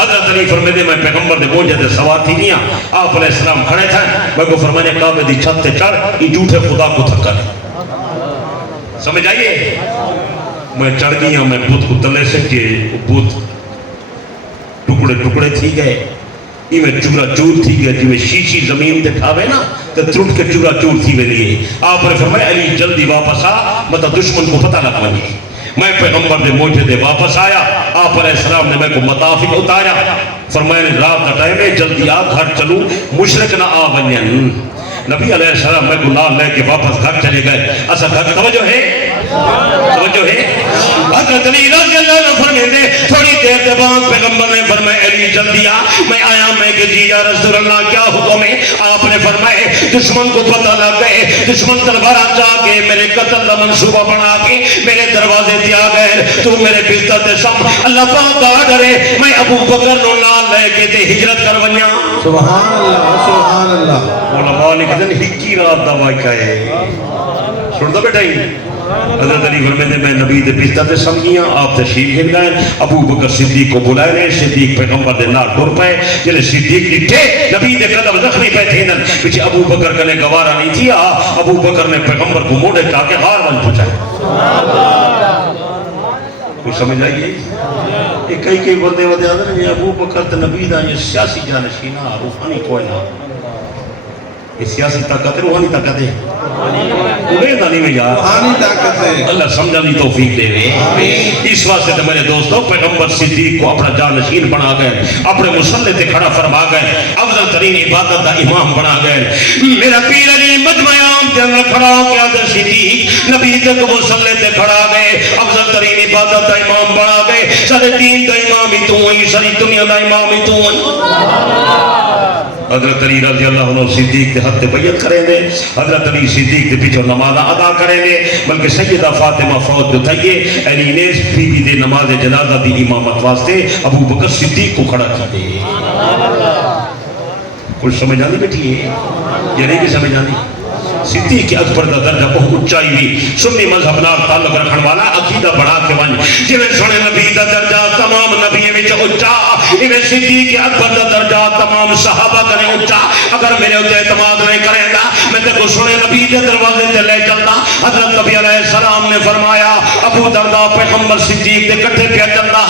حضرت علی فرمائے میں پیغمبر دے موجے دے سوار تھی نیا. آپ علیہ السلام کھڑے تھے. میں کو فرمایا کعبے دی چھت تے چڑھ, یہ جھوٹے خدا کو تھکا دے. سمجھ آئیے؟ میں چڑھ گیا, میں بت کو تلے سے کہ بت ٹکڑے ٹکڑے تھی گئے. یہ میں چورا چور تھی گیا, جو میں شیشی زمین دکھاوے نا تو ترٹ کے چورا چور تھی میں لیے. آپ نے فرمایا علی جلدی واپس آ, مطلب دشمن کو پتہ لگ بنی. میں پیغمبر دے موجے دے واپس آیا. آپ علیہ السلام نے میں کو مطافق اتاریا. فرمایا رات کا ٹائم ہے, جلدی آ گھر چلوں, مشرک نہ آ بنین. نبی علیہ السلام میں کو نال لے کے واپس گھر چلے گئے. ایسا گھر توجہ ہے, توجہ ہے. حضرت علی رضی اللہ عنہ فرمائے تھوڑی دیر دے بعد پیغمبر نے فرمایا علی جلدی آ. میں آیا, میں کہ جی یا رسول اللہ کیا حکم ہے؟ آپ نے فرمائے دشمن کو پتہ لگ گئے, دشمن تلوار جا کے میرے قتل کا منصوبہ بنا کے میرے دروازے تے آ گئے. تو میرے بستر تے سم اللہ پاک دا ڈرے, میں ابو بکر نو نال لے کے تے ہجرت کر ونیا. سبحان اللہ سبحان اللہ. علماء لکھتے ہیں ہکی رات دا واقعہ ہے. سن دو بیٹا ہی. حضرت علی فرماتے میں نبی دے بستر تے سم گیا. آپ تشریف لے گئے. ابو بکر صدیق کو بلائے نے. صدیق پیغمبر دے نال ٹر پئے. جلے صدیق ڈٹھے نبی دے قدم زخمی پے تھے نن پیچھے ابو بکر کنے گوارا نہیں تھی. ابو بکر نے پیغمبر کو موڑے چا کے ہار بن پہنچایا. کوئی سمجھ آئیے؟ یہ کئی بندے ودے آدھے ہیں ابو بکر تے نبی دا یہ سیاسی جانشینہ روحانی کوئی نہ. یہ سیاسی طاقت ہے, روحانی طاقت ہے. انہیں دانی میں یار روحانی طاقت ہے. اللہ سمجھانی توفیق دے رہے. اس واسطے تو میرے دوستوں پیغمبر صدیق کو اپنا جانشین بنا گئے, اپنے مصلی تے کھڑا فرما گئے, افضل ترین عبادت دا امام بنا گئے. میرا پیر علی مجمع عام کے اندر کھڑا ہو کے حضرت صدیق نبی تک مصلی تے کھڑا گئے, افضل ترین عبادت دا امام بنا گئے. سارے دین دا امام ہی تو ہیں, ساری دنیا دا امام ہی تو ہیں. حضرت علی رضی اللہ عنہ صدیق کے حد بیعت کریں دے. حضرت علی صدیق کے پیچھے نماز ادا کریں دے. بلکہ سیدہ فاطمہ فوت جو تھئیے, علی نے بی بی دے نماز جنازہ دی امامت واسطے ابو بکر صدیق کو کھڑا کی دے. کچھ سمجھ آنی بیٹھی ہے یا نہیں بھی سمجھ آنی؟ صدیق اکبر دا درجہ بہت اونچائی بھی. سنی مذہب نال تعلق رکھن والا عقیدہ بڑھا کے ون جویں سونے نبی دا درجہ تمام نبیوں وچ اونچا, ایویں صدیق اکبر دا درجہ تمام صحابہ کنے اونچا. اگر میرے اوتے اعتماد نہیں کرے گا میں تے کو سونے نبی دے دروازے تے لے چلدا. حضرت نبی علیہ السلام نے فرمایا ابو درداء پیغمبر صدیق دے کٹھے پیا چلدا.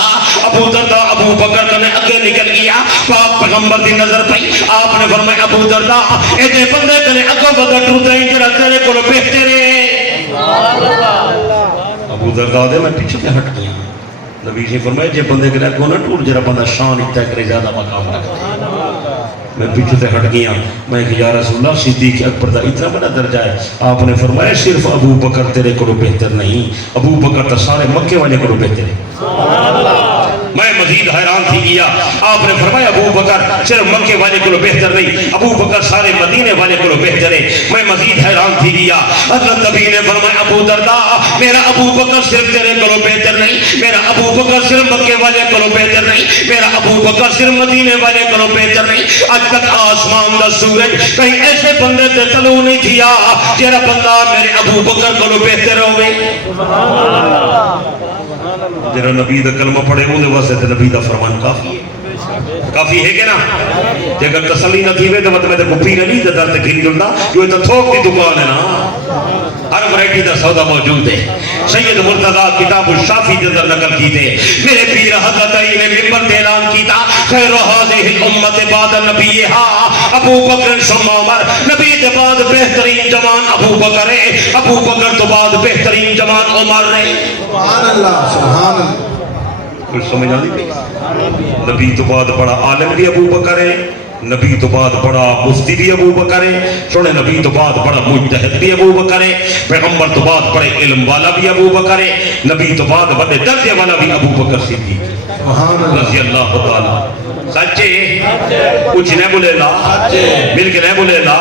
ابو درداء ابو بکر کنے اگے نکل گیا. پاک پیغمبر دی نظر پئی. آپ نے فرمایا ابو درداء اے دے بندے کنے اگوں بدر ٹرتے جڑا تیرے کولو بہتر ہے. ابو درداء دے میں پیچھے تے ہٹ گیا. نبی جی فرمایا جے بندے کے لگو نہ ٹور جڑا بندہ شان اتنا کرے زیادہ مقام رکھتا ہے. میں پیچھے تے ہٹ گیا. میں کہ یا رسول اللہ صدیق اکبر دا اتنا بڑا درجہ ہے. آپ نے فرمایا صرف ابو بکر تیرے کو بہتر نہیں, ابو بکر تو سارے مکے والے کو بہتر ہے. میں مزید حیران تھی گیا. آپ نے فرمایا ابو بکر صرف مکے والے کو بہتر نہیں, ابو بکر سارے مدینے والے کو بہتر ہے. میں مزید حیران تھی گیا. حضرت نبی نے فرمایا ابو درداء میرا ابو بکر صرف تیرے کو بہتر نہیں, میرا ابو بکر صرف مکے والے کو بہتر نہیں, میرا ابو بکر صرف مدینے والے کو بہتر نہیں. اج تک آسمان دا سورج کہیں ایسے بندے تے طلوع نہیں تھیا جڑا بندہ میرے ابو بکر کو بہتر ہوئے. جڑا نبی دا کلمہ پڑھے اون واسطے تے نبی دا فرمان کافی ہے, کافی ہے کہ نا. جے اگر تسلی نہ تھی وے تے مطلب تے کو پیر نہیں تے در تے گھن جلدا جو تے تھوک دی دکان ہے نا, ہر ورائٹی دا سودا موجود ہے. سید مرتضیٰ کتاب الشافی کے اندر نقل کیتے میرے پیر حضرت علی نے منبر تے اعلان کیتا خیر هذه الامت بعد نبیها ابو بکر ثم عمر, نبی کے بعد بہترین جوان ابو بکر ہے, ابو بکر تو بعد بہترین جوان عمر ہے. سبحان اللہ سبحان اللہ. کچھ سمجھ آ نہیں؟ نبی تو بعد بڑا عالم بھی ابو بکر ہے, نبی تو بعد بڑا مفتی بھی ابو بکر ہے, سونے نبی تو بعد بڑا مجتہد بھی ابو بکر ہے, پیغمبر تو بعد بڑے علم والا بھی ابو بکر ہے, نبی تو بعد بڑے درجے والا بھی ابو بکر صدیق رضی اللہ تعالی. سچے کچھ نہیں بولے لا, مل کے نہیں بولے لا.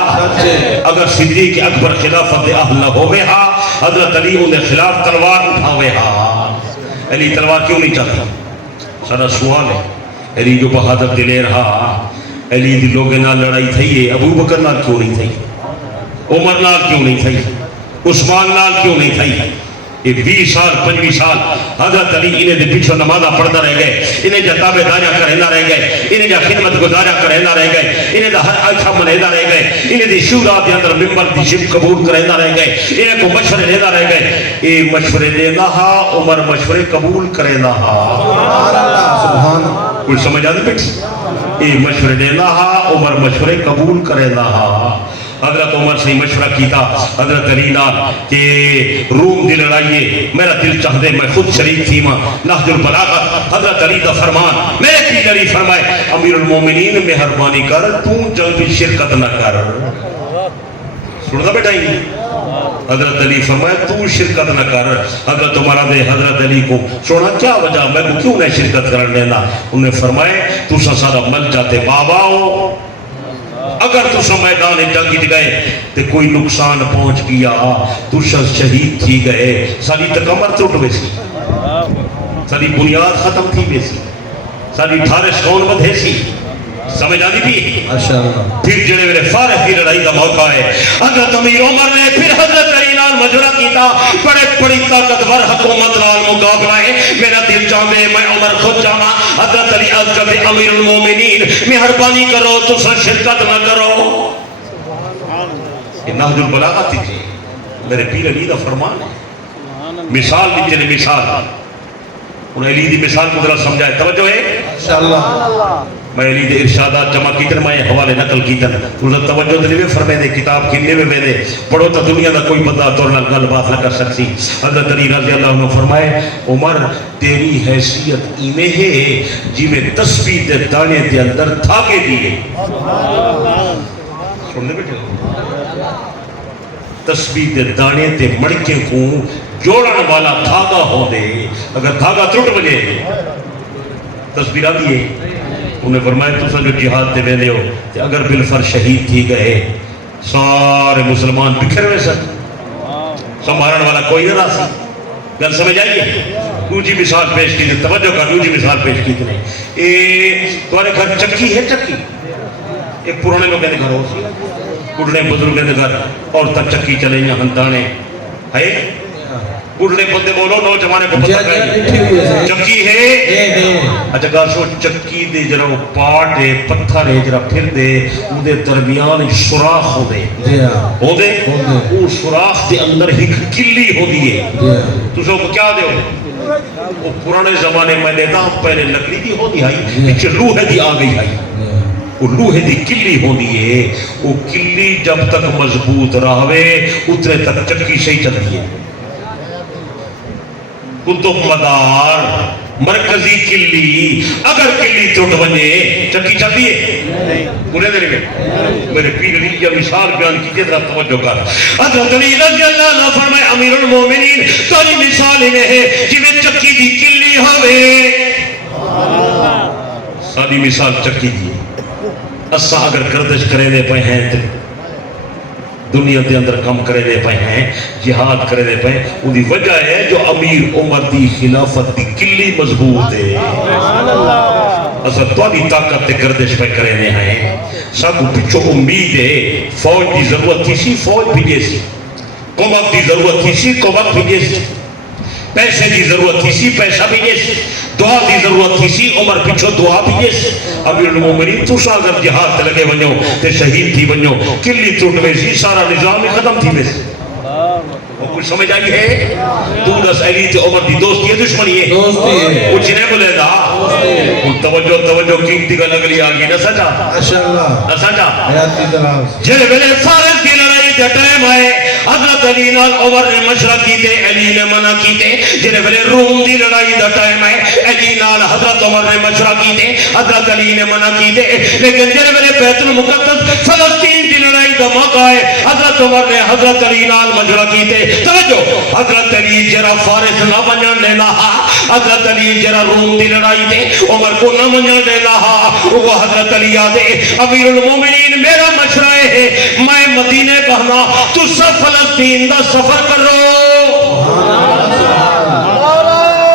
اگر صدیق اکبر خلافت اہل نہ ہوئے ہا, حضرت علی انہیں خلاف تلوار اٹھاوے ہا. علی تلوار کیوں نہیں چاہتا؟ سارا سوال ہے. علی جو بہادر دلیر ہا, علی دی لوگے نال لڑائی تھی ہے, ابو بکر نال کیوں نہیں تھی, عمر نال کیوں نہیں تھی, عثمان نال کیوں نہیں تھی؟ یہ 20 سال 25 سال حضرت علی انہیں دے پیچھو نمازہ پڑھتا رہ گئے, انہیں جا تابع داریاں کرہندا رہ گئے, انہیں جا خدمت گزاریاں کرہندا رہ گئے, انہیں دا ہر آنکھا منہدا رہ گئے, انہیں دی شورا دے اندر ممبر دی شب قبول کرہندا رہ گئے, انہیں کو مشورے لینا رہ گئے. اے مشورے لینا ہا, عمر مشورے قبول کرہندا ہا. سبحان اللہ سبحان اللہ. کوئی سمجھ آدھے بیٹھ؟ اے مشورے لینا ہا, عمر مشورے قبول کرہندا ہا. حضرت عمر سے مشورہ کیتا حضرت علی نال کہ روم دی لڑائیے میرا دل چاہدے میں خود شریک تھی ماں. نہج البلاغت حضرت علی دا فرمان, میرے پیر علی فرمائے امیر المومنین مہربانی کر تو جنگ میں شرکت نہ کر. سننا بیٹا ہی حضرت علی فرمائے تو شرکت نہ کر. حضرت عمر دے حضرت علی کو سونا کیا وجہ میں کو کیوں نہیں شرکت کرنے دینا؟ انہوں نے فرمائے تو سارا مل جاتے بابا ہو, اگر تو میدان جنگ گئے تو کوئی نقصان پہنچ گیا تو شہید تھی گئے, ساری تکمر ٹوٹ ویسی, ساری بنیاد ختم تھی ویسی, ساری ٹھارش کون بدھے سی. سمجھ آنی بھی؟ پھر جڑے میرے فارغ کی لڑائی کا موقع ہے, حضرت امیر عمر نے پھر حضرت علی نال مشورہ کیتا, بڑے بڑی طاقتور حکومت نال مقابلہ ہے, میرا دل چاہتے میں عمر خود جانا. حضرت علی عرض کرتے امیر المومنین مہربانی کرو تو سر شرکت نہ کرو. یہ نہج البلاغت تھی میرے پیر علی دا فرمان ہے. مثال دیجئے مثال, انہیں علی دی مثال کو ذرا سمجھائے, توجہ ہے انشاءاللہ. میں علی دے ارشادات جمع کیتن, میں حوالے نقل کیتن, حضرت توجہ دلیوے فرمے دے کتاب کی لیوے میں دے پڑھو تو دنیا دا کوئی بندہ دورنا گل بات نہ کر سکتی. حضرت علی رضی اللہ عنہ فرمائے عمر تیری حیثیت ایمیں ہے جی میں تسبیح دے دانے دے اندر دھاگے دیئے. سننے بیٹھے تسبیح دے دانے تے مڑکے کو جوڑن والا دھاگا ہو دے, اگر دھاگا ٹوٹ بجے تسبیح آ دیئے. انہیں فرمایا تو جو جہاد دے ویلے ہو کہ اگر بالفر شہید تھی گئے سارے مسلمان بکھر ہوئے سن, سنبھالن والا کوئی نہ رہا سی. گل سمجھ آئیے؟ دوجی مثال پیش کی تھی, توجہ کا دوجی مثال پیش کی تھی. تمہارے گھر چکی ہے, چکی ایک پرانے لوگ گھر ہو سی, بڑھنے بزرگ کے گھر اور تک چکی چلے یا ہنتانے ہے. بڑھنے بندے بولو نوجوانے کو پتہ ہے چکی ہے. اچھا گا سو چکی دے جرا وہ پاٹ ہے پتھر ہے جرا پھر دے وہ دے درمیان سوراخ ہو دے, ہو دے وہ سوراخ دے اندر ایک کلی ہو دیئے. تو سو کو کیا دے ہو وہ پرانے زمانے میں لیتا پہلے لکڑی دی ہو دی آئی پیچھے لوہے دی آ گئی آئی, وہ لوہے دی کلی ہو دیئے. وہ کلی جب تک مضبوط رہوے اتنے تک چکی صحیح چل دیئے. قطب مدار مرکزی کلی اگر کلی ٹوٹ بنے چکی چل دیئے پورے دے لگے. میرے پیر علی یہ مثال بیان کی طرح توجہ کر. حضرت علی رضی اللہ عنہ فرمائے امیر المومنین تاری مثال میں ہے جی میں چکی دی کلی ہوئے ساری مثال چکی دی اسا اگر گردش کرے دے پہ ہیں دنیا دے اندر کم کرے دے پہ ہیں جہاد کرے دے پہ انہی وجہ ہے جو امیر عمر دی خلافت دی کلی مضبوط ہے اسا توانی طاقت دے گردش پہ کرے دے ہیں سب پچھو امید ہے فوج دی ضرورت تھی سی فوج بھیجے سی قومت دی ضرورت تھی سی قومت بھیجے سی پیسے دی ضرورت تھی سی پیسہ بھیجے سی دعا دی ضرورت تھی سی عمر پچھو دعا بھیجے سی امیر المومنین تُسا اگر جہاد تے لگے ونجو تے شہید تھی ونجو کلی ٹوٹ ویسی سارا نظام ہی ختم تھی ویسی وہ کچھ سمجھ آئی ہے تو دس علی تے عمر دی دوستی ہے دشمنی ہے کچھ نہیں بولے دا توجہ قیمتی کا لگلی آگی نہ سجا نہ سجا جلے بلے فارغ کی لڑائی دے ٹائم آئے حضرت علی نال عمر نے مشورہ کیتے علی نے منع کیتے جلے بلے روم دی لڑائی دا ٹائم آئے علی نال حضرت عمر نے مشورہ کیتے حضرت علی نے منع کیتے لیکن جلے بلے بیت المقدس فلسطین دی لڑائی دا موقع ہے حضرت عمر نے حضرت علی نال مشورہ کیتے توجہ حضرت علی جرا فارس نہ بنن دینا حضرت علی جرا روم دی لڑائی دے عمر کو نہ بنن دینا وہ حضرت علی آدے امیر المومنین میرا مشورہ ہے میں مدینے کہنا تو سب فلسطین دا سفر کرو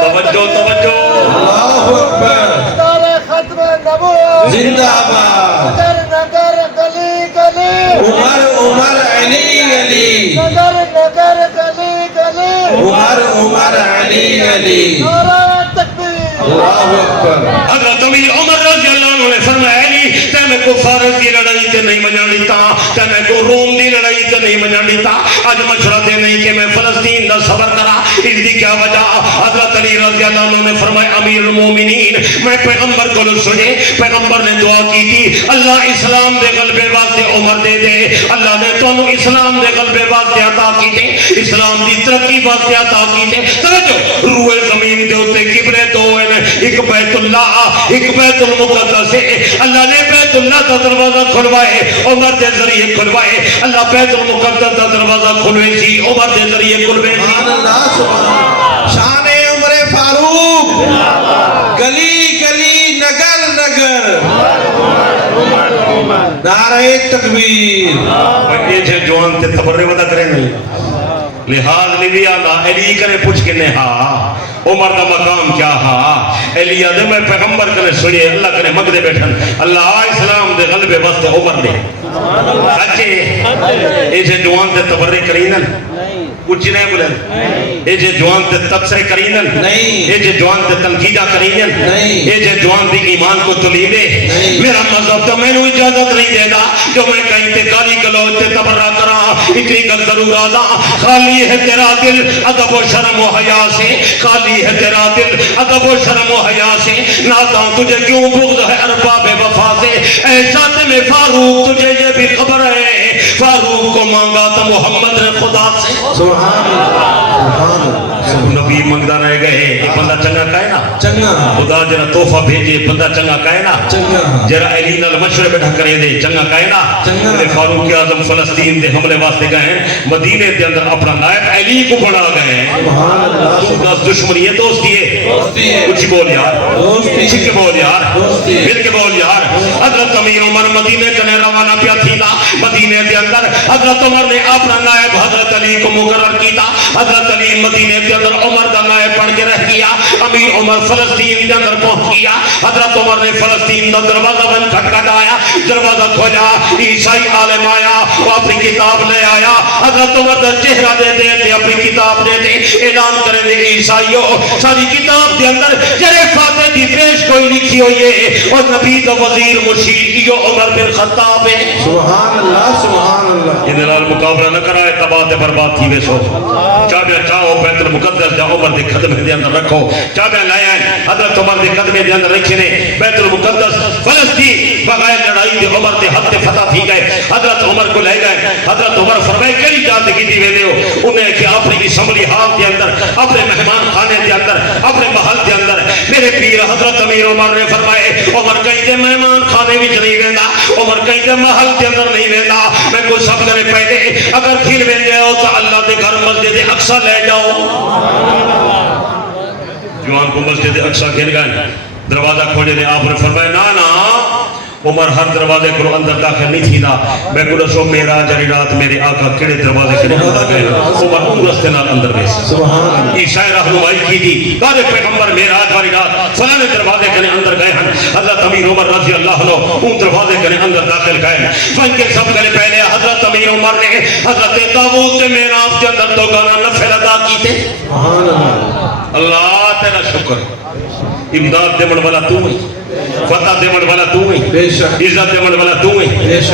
توجہ توجہ اللہ اکبر ختم نبوت زندہ آباد نگر نگر گلی گلی عمر عمر علی علی نگر نگر گلی گلی عمر علی علی نعرہ تکبیر اللہ اکبر حضرت امیر عمر رضی اللہ عنہ نے فرمایا علی تے میں کو فارس کی لڑائی تے نہیں منجان لیتا تے میں کو روم دی لڑائی تے نہیں منجان لیتا آج مشورہ دے نہیں کہ میں فلسطین دا سفر کرا اس دی کیا وجہ حضرت علی رضی اللہ عنہ نے فرمایا امیر المومنین میں پیغمبر کو سنے پیغمبر نے دعا کی تھی اللہ اسلام دے غلبے واسطے عمر دے دے اللہ نے تونوں اسلام دے غلبے واسطے عطا کی دے اسلام دی ترقی واسطے عطا کی دے توجہ روئے زمین دے ہوتے کبرے دو ہیں ایک بیت اللہ ایک بیت المقدس ہے اللہ نے بیت اللہ کا دروازہ کھلوائے عمر دے ذریعے کھلوائے اللہ بیت المقدس کا دروازہ کھلوائے سی عمر دے ذریعے کھلوائے سی سبحان اللہ شان عمر فاروق گلی گلی نگر نگر نعرہ تکبیر بڑے چھے جوان تے تبرے ودا کریں نہیں لحاظ لیوی آدھا علی کرے پوچھ کے نہا عمر دا مقام کیا ہا علی آدھے میں پیغمبر کرے سنیے اللہ کرے مگدے بیٹھن اللہ اسلام دے غلبے واسطے عمر دے سچے ایسے جوان تے تبرے کرینن کچھ نہیں بولے ایجے جوان تے تبصرے کرینن ایجے جوان تے تنقیدہ کرینن ایجے جوان دی ایمان کو تلیدے میرا مذہب تو میں نے اجازت نہیں دے گا جو میں کہیں تے گالی گلوچ تے تبرہ کرا اتنی گل ضرور آدھا خالی ہے تیرا دل ادب و شرم و حیا سے خالی ہے تیرا دل ادب و شرم و حیا سے ناداں تجھے کیوں بغض ہے ارباب وفا سے ایسا تے میں فاروق تجھے یہ بھی خبر ہے فاروق کو مانگا تو محمد نے خدا سے سبحان اللہ نبی منگدہ رہ گئے یہ بندہ چنگا کہے نا چنگا خدا جرا تحفہ بھیجے بندہ چنگا کہے نا چنگا جرا علی نال مشورے بیٹھا کرے دے چنگا کہے نا فاروق اعظم فلسطین دے حملے واسطے گئے ہیں مدینے دے اندر اپنا نائب علی کو بڑھا گئے ہیں تو دس دشمنی ہے دوستی ہے کچھ بول یار چھک کے بول یار مل کے بول یار حضرت امیر عمر مدینے کنے روانہ پیا تھی نا مدینے دے اندر حضرت عمر نے اپنا نائب حضرت علی کو مقرر کیتا حضرت علی مدینے دے اندر عمر دا نائب بن کے رہ گیا امیر عمر فلسطین دے اندر پہنچ گیا حضرت عمر نے فلسطین دا دروازہ بند کھٹکھٹایا دروازہ کھولا عیسائی عالم آیا وہ اپنی کتاب لے آیا حضرت عمر دا چہرہ دے دے اپنی کتاب دے دے اعلان کرے دے عیسائیوں ساری کتاب دے اندر جرے فاتح دی پیش کوئی لکھی ہوئی ہے اور نبی دا وزیر مرشید یہ عمر بن خطاب ہے سبحان اللہ سبحان اللہ یہ دلال مقابلہ نہ کرائے تباہ تے برباد تھی ویسو چابیاں چاہو بیت المقدس جا عمر دے قدمے دے اندر رکھو چابیاں لائے آئے حضرت عمر دے قدمے دے اندر رکھے نے بیت المقدس فلسطین بغیر لڑائی دے عمر دے حد فتح تھی گئے حضرت عمر کو لے گئے حضرت عمر فرمائے کئی جاتے کی دیوے دے ہو انہیں کہ اپنے اسمبلی ہال دے اندر اپنے مہمان خانے دے اندر اپنے محل دے اندر میرے پیر حضرت امیر عمر نے فرمائے عمر کہیں دے مہمان خانے وچ نہیں ویندا عمر کہیں دے محل دے اندر نہیں ویندا میں کو سب کرے پہلے اگر پھر ویندے ہو تو اللہ دے گھر مسجد اقصی لے جاؤ جوان کو مسجد اقصی کھل گئے دروازہ کھولے نے آپ نے فرمایا نا نا عمر ہر دروازے کو اندر داخل نہیں تھی نا میں کو دسو میرا جڑی رات میرے آقا کیڑے دروازے کے اندر گئے عمر ان رستے نال اندر گئے سبحان عیسیٰ رہنمائی کی تھی کہ پیغمبر معراج والی رات فلاں دروازے کے اندر گئے ہیں حضرت امیر عمر رضی اللہ عنہ ان دروازے کے اندر داخل گئے فن کے سب سے پہلے حضرت امیر عمر نے حضرت داؤد کے معراج کے اندر دو گانا نفل ادا کیتے سبحان اللہ تیرا شکر امداد دیون والا تو ہی فتح دیون والا تو ہی عزت دیون والا تو ہی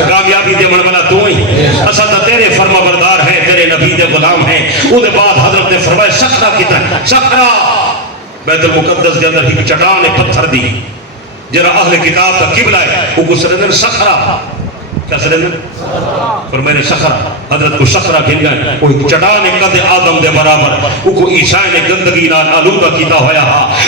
کامیابی دیون والا تو ہی اسد تیرے فرما بردار ہیں تیرے نبی دے غلام ہیں او دے بعد حضرت نے فرمایا صخرہ کتنا صخرہ بیت المقدس کے اندر ایک چٹان پتھر دی جرا اہل کتاب کا قبلہ ہے وہ کو سرندر صخرہ کیا سرندر اور میں نے صخرہ حضرت کو صخرہ گن گئے وہ چٹان قد آدم دے برابر وہ کو عیسیٰ نے گندگی نال آلودہ کیتا ہویا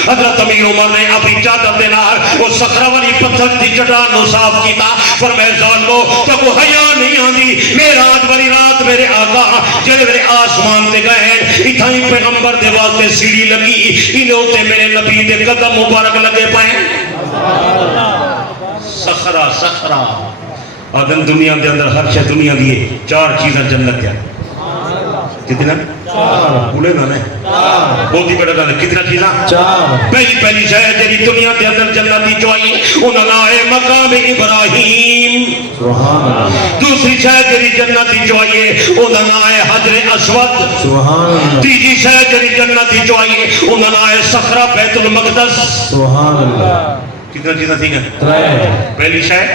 حضرت امیر عمر نے اپنی چادر دے نال وہ صخرہ والی پتھر دی چٹان نو صاف کیتا فرمائے ظالمو تو کو حیا نہیں آندی معراج والی رات میرے آقا جڑے میرے آسمان تے گئے ہیں اتھاں ہی پیغمبر دے واسطے سیڑھی لگی انہوں تے میرے نبی دے قدم مبارک لگے پائیں صخرہ صخرہ آدم دنیا کے اندر ہر شے دنیا دیے چار چیزیں جنت ہے کتنا بولے نا بہت ہی بڑا گل ہے کتنا چیزاں پہلی شے تیری دنیا کے اندر جنتی جو آئی انہوں نے مقام ابراہیم دوسری شے تیری جنتی جو آئی انہوں نے حجر اسود تیسری شے تیری جنتی جو آئی انہوں نے صخرہ بیت المقدس کتنا چیزیں تھی پہلی شے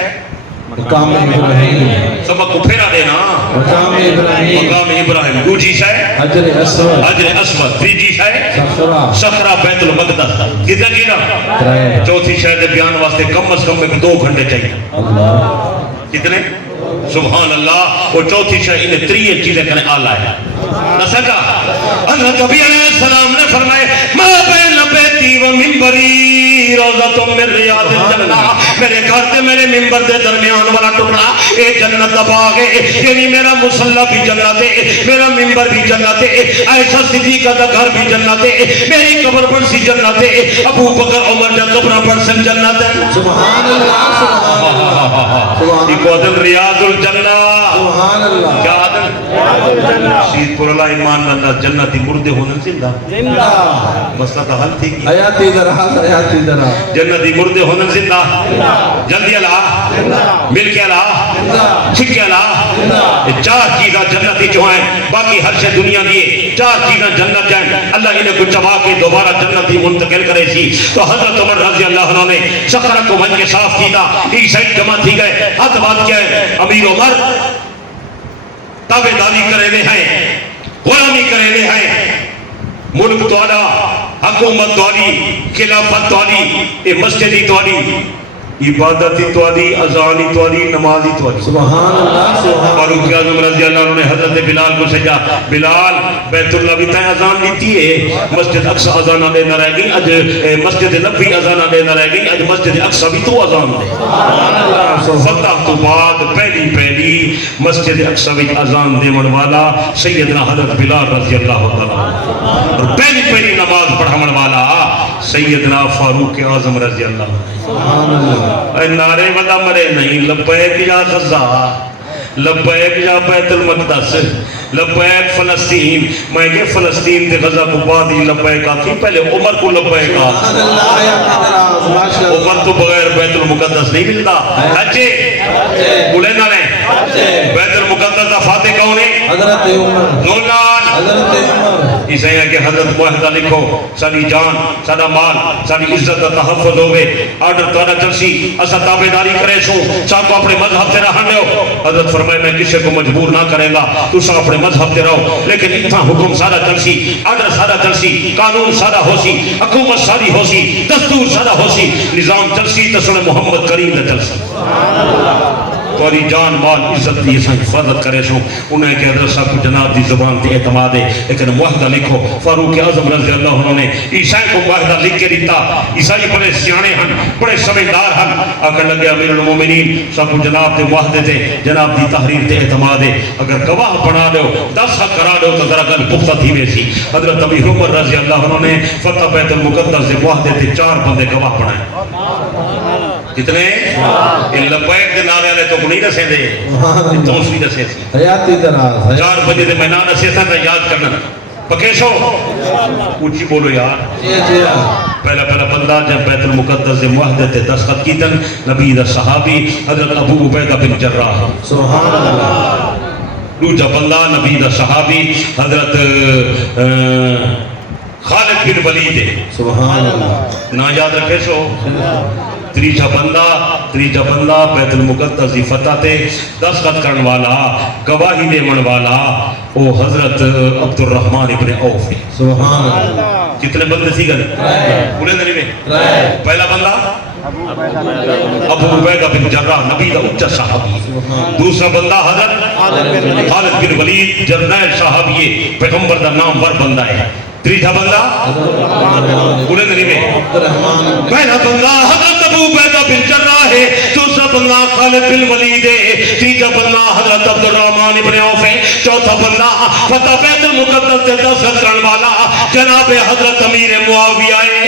مقام ابراہیم سبق کو پھیرا دینا مقام ابراہیم دوسری شے حجر اسود تیسری شے صخرہ بیت المقدس کتنا چیزاں چوتھی شے دے بیان واسطے کم از کم میں 2 گھنٹے چاہیے کتنے سبحان اللہ وہ چوتھی شے انہیں 3 چیزیں کرنے آلہ ہے نہ سکا حضرت نبی علیہ السلام نے فرمائے ما بین بیتی و منبری روضۃ من ریاض الجنہ میرے گھر تے میرے منبر دے درمیان والا ٹکڑا اے جنت دا باغ ہے یعنی میرا مصلی بھی جنت ہے میرا منبر بھی جنت ہے عائشہ صدیقہ دا گھر بھی جنت ہے میری قبر پر سی جنت ہے ابو بکر عمر دا قبر پر سی جنت ہے سبحان اللہ سبحان اللہ یہ قدم ریاض الجنہ سبحان اللہ کیا آدم شہید پر اللہ ایمان اللہ جنتی مردے ہونے زندہ مسئلہ تو حل تھی کی حیاتی ذرا جنتی مردے ہونے زندہ جلدی اللہ مل کے اللہ چھکے اللہ 4 چیزاں جنتی جو ہیں باقی ہر شے دنیا دیئے 4 چیزاں جنت جائیں اللہ انہیں کچھ چبا کے دوبارہ جنتی منتقل کرے سی تو حضرت عمر رضی اللہ عنہ نے صخرہ کو بن کے صاف کیتا ایک سائٹ جمع تھی گئے حد بات کیا ہے امیر عمر تابعداری کرے لے ہیں غلامی کرے لے ہیں ملک توالا حکومت توالی خلافت توالی اے مسجدی توالی عبادتی توالی اذانی توالی نمازی توالی سبحان اللہ سبحان فاروق اعظم رضی اللہ عنہ نے حضرت بلال کو سجا بلال بیت اللہ بھی تائیں اذان دیتی ہے مسجد اقصی اذان دے نہ رہ گئی اج مسجد نبوی اذان دے نہ رہ گئی اج مسجد اقصی بھی تو اذان دے سبحان اللہ فتح تو بعد پہلی مسجد اقصی بھی اذان دیون والا سیدنا حضرت بلال رضی اللہ تعالی اور پہلی نماز پڑھاون والا سیدنا فاروق اعظم رضی اللہ سبحان اللہ نعرے ودا مرے نہیں لبیک یا غزہ لبیک یا بیت المقدس لبیک فلسطین میں یہ فلسطین دے غزہ کو بعد ہی لبیک آتی پہلے عمر کو لبیک آتی عمر تو بغیر بیت المقدس نہیں ملتا اچھے بولے نہ رہے بیت المقدس دا فاتح کون ہے حضرت عمر نولان حضرت عمر اس ہے کہ حضرت معاہدہ لکھو ساری جان سارا مال ساری عزت کا تحفظ ہوئے آرڈر توڑا چلسی اسا تابعداری کرے سو سب کو اپنے مذہب سے رہن لے حضرت فرمائے میں کسی کو مجبور نہ کرے گا تو سب اپنے مذہب سے رہو لیکن اتنا حکم سارا چلسی آرڈر سارا چلسی قانون سارا ہو سی حکومت ساری ہو سی دستور سارا ہو سی نظام چلسی تو سن محمد کریم نے چلسی توری جان مال عزت دی اساں حفاظت کرے سو انہیں کہ حضرت صاحب کو جناب دی زبان تے اعتماد ہے لیکن معاہدہ لکھو فاروق اعظم رضی اللہ عنہ نے عیسائی کو معاہدہ لکھ کے دیتا عیسائی بڑے سیانے ہن بڑے سمجھدار ہن آکر لگے امیر المومنین صاحب کو جناب دے معاہدے تے جناب دی تحریر تے اعتماد ہے اگر گواہ بنا دو 10 حق کرا دو تو ذرا گل پختہ تھی ویسی حضرت امیر عمر رضی اللہ عنہ نے فتح بیت المقدس دے معاہدے تے 4 بندے گواہ بنائے کتنے لبیک دے نعرے والے تو نہیں دسے دے توسوی دسے سی حیاتی دراز 4 بجے دے میں نہ دسے تھا کہ یاد کرنا پکے سو اونچی بولو یار پہلا بندہ جب بیت المقدس دے معاہدے تے دستخط کیتن نبی دا صحابی حضرت ابو عبیدہ بن جراح سبحان اللہ دوجا بندہ نبی دا صحابی حضرت خالد بن ولید سبحان اللہ نا یاد رکھے سو تریجا بندہ بیت المقدس دی فتح تے دستخط کرن والا گواہی دیون والا او حضرت عبد الرحمن ابن عوف سبحان اللہ کتنے بندے سی گئے پورے دنی میں پہلا بندہ ابو عبیدہ بن جراح نبی دا اچھا صحابی دوسرا بندہ حضرت خالد بن ولید جرنیل صحابی پیغمبر دا نام ور بندہ ہے تریجا بندہ پورے دنی میں پہلا بندہ حضرت ابو عبیدہ بن جراح ہے دوسرا بندہ خالد بن ولید ہے تیجا بندہ حضرت عبد الرحمن ابن عوف ہے چوتھا بندہ فتح بیت المقدس سے دستخط کرنے والا جناب حضرت امیر معاویہ ہے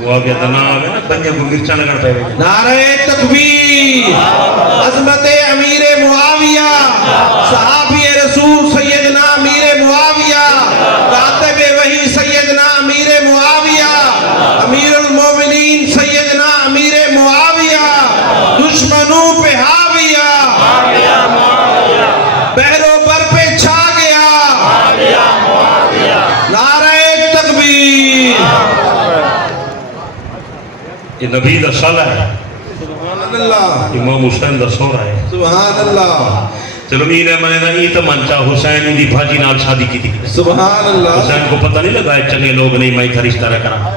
معاویہ کا نام ہے نا بندے کو مرچا نگر پہ نعرہ تکبیر عظمت امیر معاویہ صحابی رسول سیدنا امیر معاویہ کاتب وحی سیدنا امیر معاویہ امیر المومنین سیدنا امیر معاویہ دشمنوں پہ حاویہ بحروں پر پہ چھا گیا نعرہ تکبیر یہ نبی دا سالہ ہے سبحان اللہ امام حسین دا سورہ ہے سبحان اللہ چلو میرے میں نے یہ تو منچا حسین دی بھاجی نال شادی کی تھی سبحان اللہ حسین کو پتہ نہیں لگا ہے چنگے لوگ نہیں میں کا رشتہ رکھنا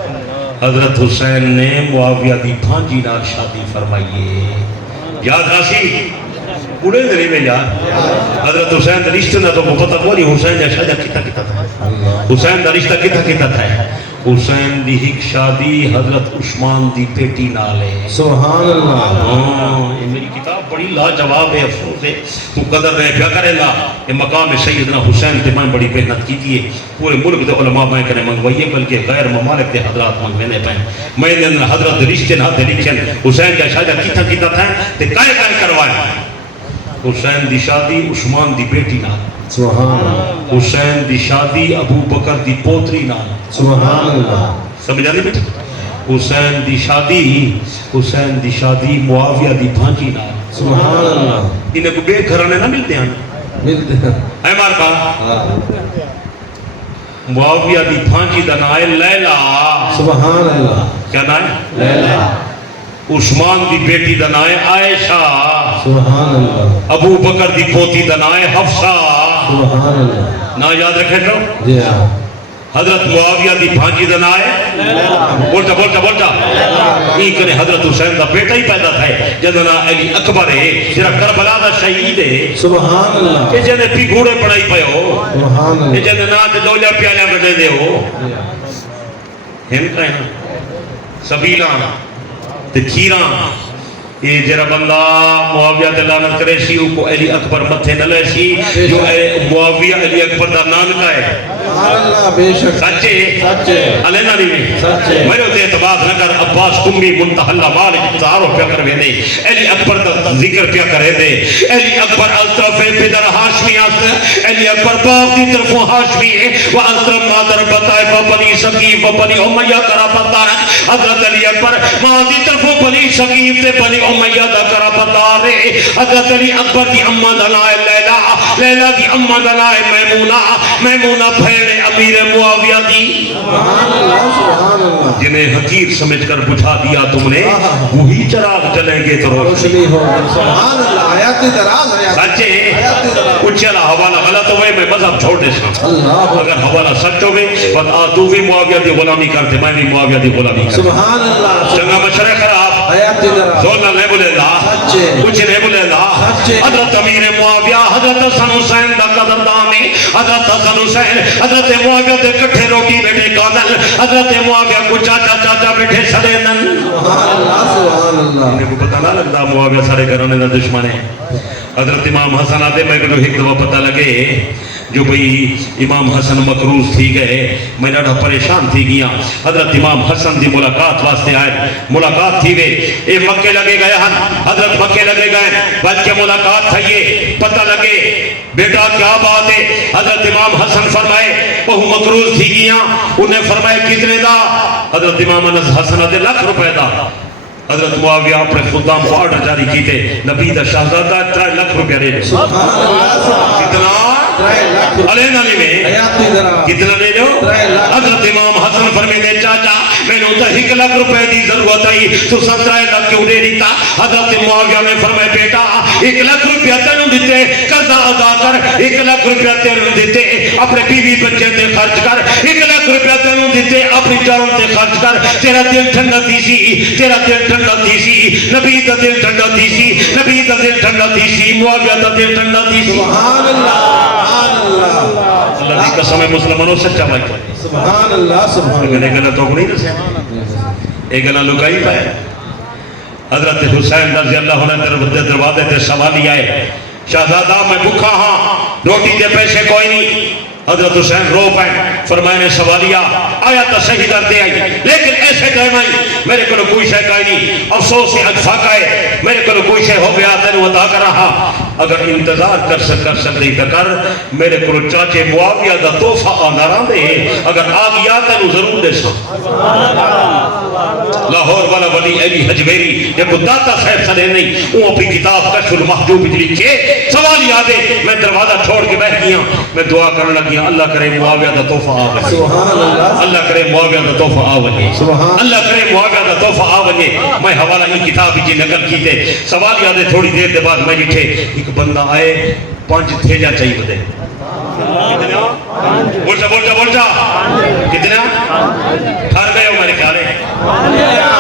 حضرت حسین نے معاویہ دی بھانجی نال شادی فرمائیے یاد راسی پورے دلی میں یاد حضرت حسین دا رشتہ نہ تو پتہ کوئی حسین جا شادی کتا تھا حسین دا رشتہ کتا تھا حسین دی ہک شادی حضرت عثمان دی بیٹی نالے سبحان اللہ یہ میری کتاب بڑی لاجواب ہے افسوس ہے تو قدر رہ کیا کرے گا یہ مقام سیدنا حسین تے میں بڑی محنت کی دیئے پورے ملک دے علماء میں کرے منگوائیے بلکہ غیر ممالک دے حضرات منگوینے پہ میں نے حضرت رشتے نہ دے لکھیں حسین کا شادی کتا تھا تے کائے کروائے حسین دی شادی عثمان دی بیٹی نال سبحان اللہ حسین دی شادی ابو بکر دی پوتری نال سبحان اللہ سمجھا نہیں بیٹا حسین دی شادی معاویہ دی بھانجی نال سبحان اللہ انہیں کو بے گھرانے نہ ملتے ہیں ملتے ہیں اے مارکا معاویہ دی بھانجی دا نائے لیلہ سبحان اللہ کیا نائے لیلہ عثمان دی بیٹی دا نائے عائشہ سبحان اللہ ابو بکر دی پوتی دا نائے حفصہ سبحان اللہ نا یاد رکھے تو جی ہاں حضرت معاویہ دی بھانجی دا نائے بولتا ایک نے حضرت حسین دا بیٹا ہی پیدا تھا جنہا علی اکبر ہے جنہا کربلا دا شہید ہے سبحان اللہ کہ جنہا پی گھوڑے پڑھائی پہ ہو سبحان کہ اللہ جنہا نات دولیا پیالیا بڑھے دے ہو ہم کہیں سبیلان تکھیران یہ جرا بندہ معاویہ دلانت کرے سی کو علی اکبر متھے نہ لے سی جو معاویہ علی اکبر دا نانکہ ہے سبحان اللہ بے شک سچے علینا نہیں سچے میرے تے اعتبار نہ کر عباس کمی منتحلہ مالک تارو پیا کر دے علی اکبر دا ذکر پیا کرے دے علی اکبر از طرف پدر ہاشمی است علی اکبر باپ دی طرف ہاشمی ہے و از طرف مادر بطائفہ بنی ثقیف و بنی امیہ قرابت دارت حضرت علی اکبر ماں دی طرف بنی ثقیف تے بنی امیہ دا قرابت دار ہے حضرت علی اکبر دی امہ دلائے لیلہ دی امہ دلائے میمونہ پھیڑے امیر معاویہ دی سبحان اللہ جنہیں حقیر سمجھ کر بجھا دیا تم نے وہی چراغ جلیں گے تو روشنی ہو سبحان اللہ آیات دراز ہے سچے اچھلا حوالہ غلط ہوئے میں مذہب چھوڑ دے سا اگر حوالہ سچ ہوئے تو بھی معاویہ دی غلامی کرتے میں بھی معاویہ دی غلامی کرتے سبحان اللہ چنگا مشرق خراب حیات درا زولنا نہیں بولے لا سچے کچھ نہیں بولے لا سچے حضرت امیر معاویہ حضرت حسن حسین دا قدردانی حضرت حسن حسین حضرت معاویہ دے کٹھے روٹی بیٹھے کانل حضرت معاویہ کو چاچا چاچا بیٹھے سڑے نن سبحان اللہ سبحان اللہ انہیں کو پتہ نہ لگتا معاویہ سارے گھرانے دا دشمن ہے حضرت امام حسن آتے میں کو ایک دفعہ پتہ لگے جو بھئی امام حسن مقروض تھی گئے میں ڈاڈا پریشان تھی گیا حضرت امام حسن دی ملاقات واسطے آئے ملاقات تھی گئے اے مکے لگے گئے ہن حضرت مکے لگے گئے بچ کے ملاقات تھا یہ پتہ لگے بیٹا کیا بات ہے حضرت امام حسن فرمائے بہو مقروض تھی گیا انہیں فرمائے کتنے دا حضرت امام حسن دے لاکھ روپے دا حضرت معاویہ اپنے خدام کو آرڈر جاری کی تھے نبی دا شہزادہ 3 لاکھ روپے دے سبحان اللہ کتنا 3 لاکھ علینا نہیں میں حیات درا کتنا لے لو حضرت امام حسن فرمینے چاچا میں نے تو 1 لاکھ روپے دی ضرورت آئی تو 17 لاکھ کیوں دے دیتا حضرت معاویہ نے فرمائے بیٹا 1 لاکھ روپیہ تینوں دیتے قرضہ ادا کر 1 لاکھ روپیہ تینوں دیتے اپنے بیوی بچے تے خرچ کر 1 لاکھ روپیہ تینوں دیتے اپنی جان تے خرچ کر تیرا دل ٹھنڈا تھی سی تیرا دل ٹھنڈا تھی سی نبی دا دل ٹھنڈا تھی سی نبی دا دل ٹھنڈا تھی سی معاویہ دا دل ٹھنڈا تھی سی سبحان اللہ اللہ کی قسم ہے مسلمانوں سچا بھائی سبحان اللہ سبحان میں نے گلہ تو نہیں دسے ایک گلہ لکائی پائے حضرت حسین رضی اللہ عنہ دروازے تے سوالی آئے شہزادہ میں بھوکا ہاں روٹی دے پیسے کوئی نہیں حضرت حسین رو پائے فرمائے نے سوالیا آیا تو صحیح در دے آئی لیکن ایسے ٹائم آئی میرے کو کوئی شے کائی نہیں افسوس سے اجفا کائے میرے کو کوئی شے ہو گیا تینو عطا کر رہا اگر انتظار کر سکتے تو کر میرے کو چاچے معاویہ دا تحفہ آنا رہا دے اگر آ گیا تینو ضرور دے سا لاہور والا ولی علی حجویری یہ کو داتا صاحب سنے نہیں وہ اپنی کتاب کشف المحجوب لکھے سوال یادے میں دروازہ چھوڑ کے بیٹھ گیا میں دعا کرنے لگی اللہ کرے معاویہ دا تحفہ آوے سبحان اللہ اللہ کرے معاویہ دا تحفہ آوے اللہ کرے معاویہ دا تحفہ آوے میں حوالہ ہی کتاب جی نقل کی تے سوال یادے تھوڑی دیر دے بعد میں جٹھے ایک بندہ آئے 5 تھیجا چاہیے بدے کتنے بول جا کتنے ٹھار گئے ہو میرے خیال ہے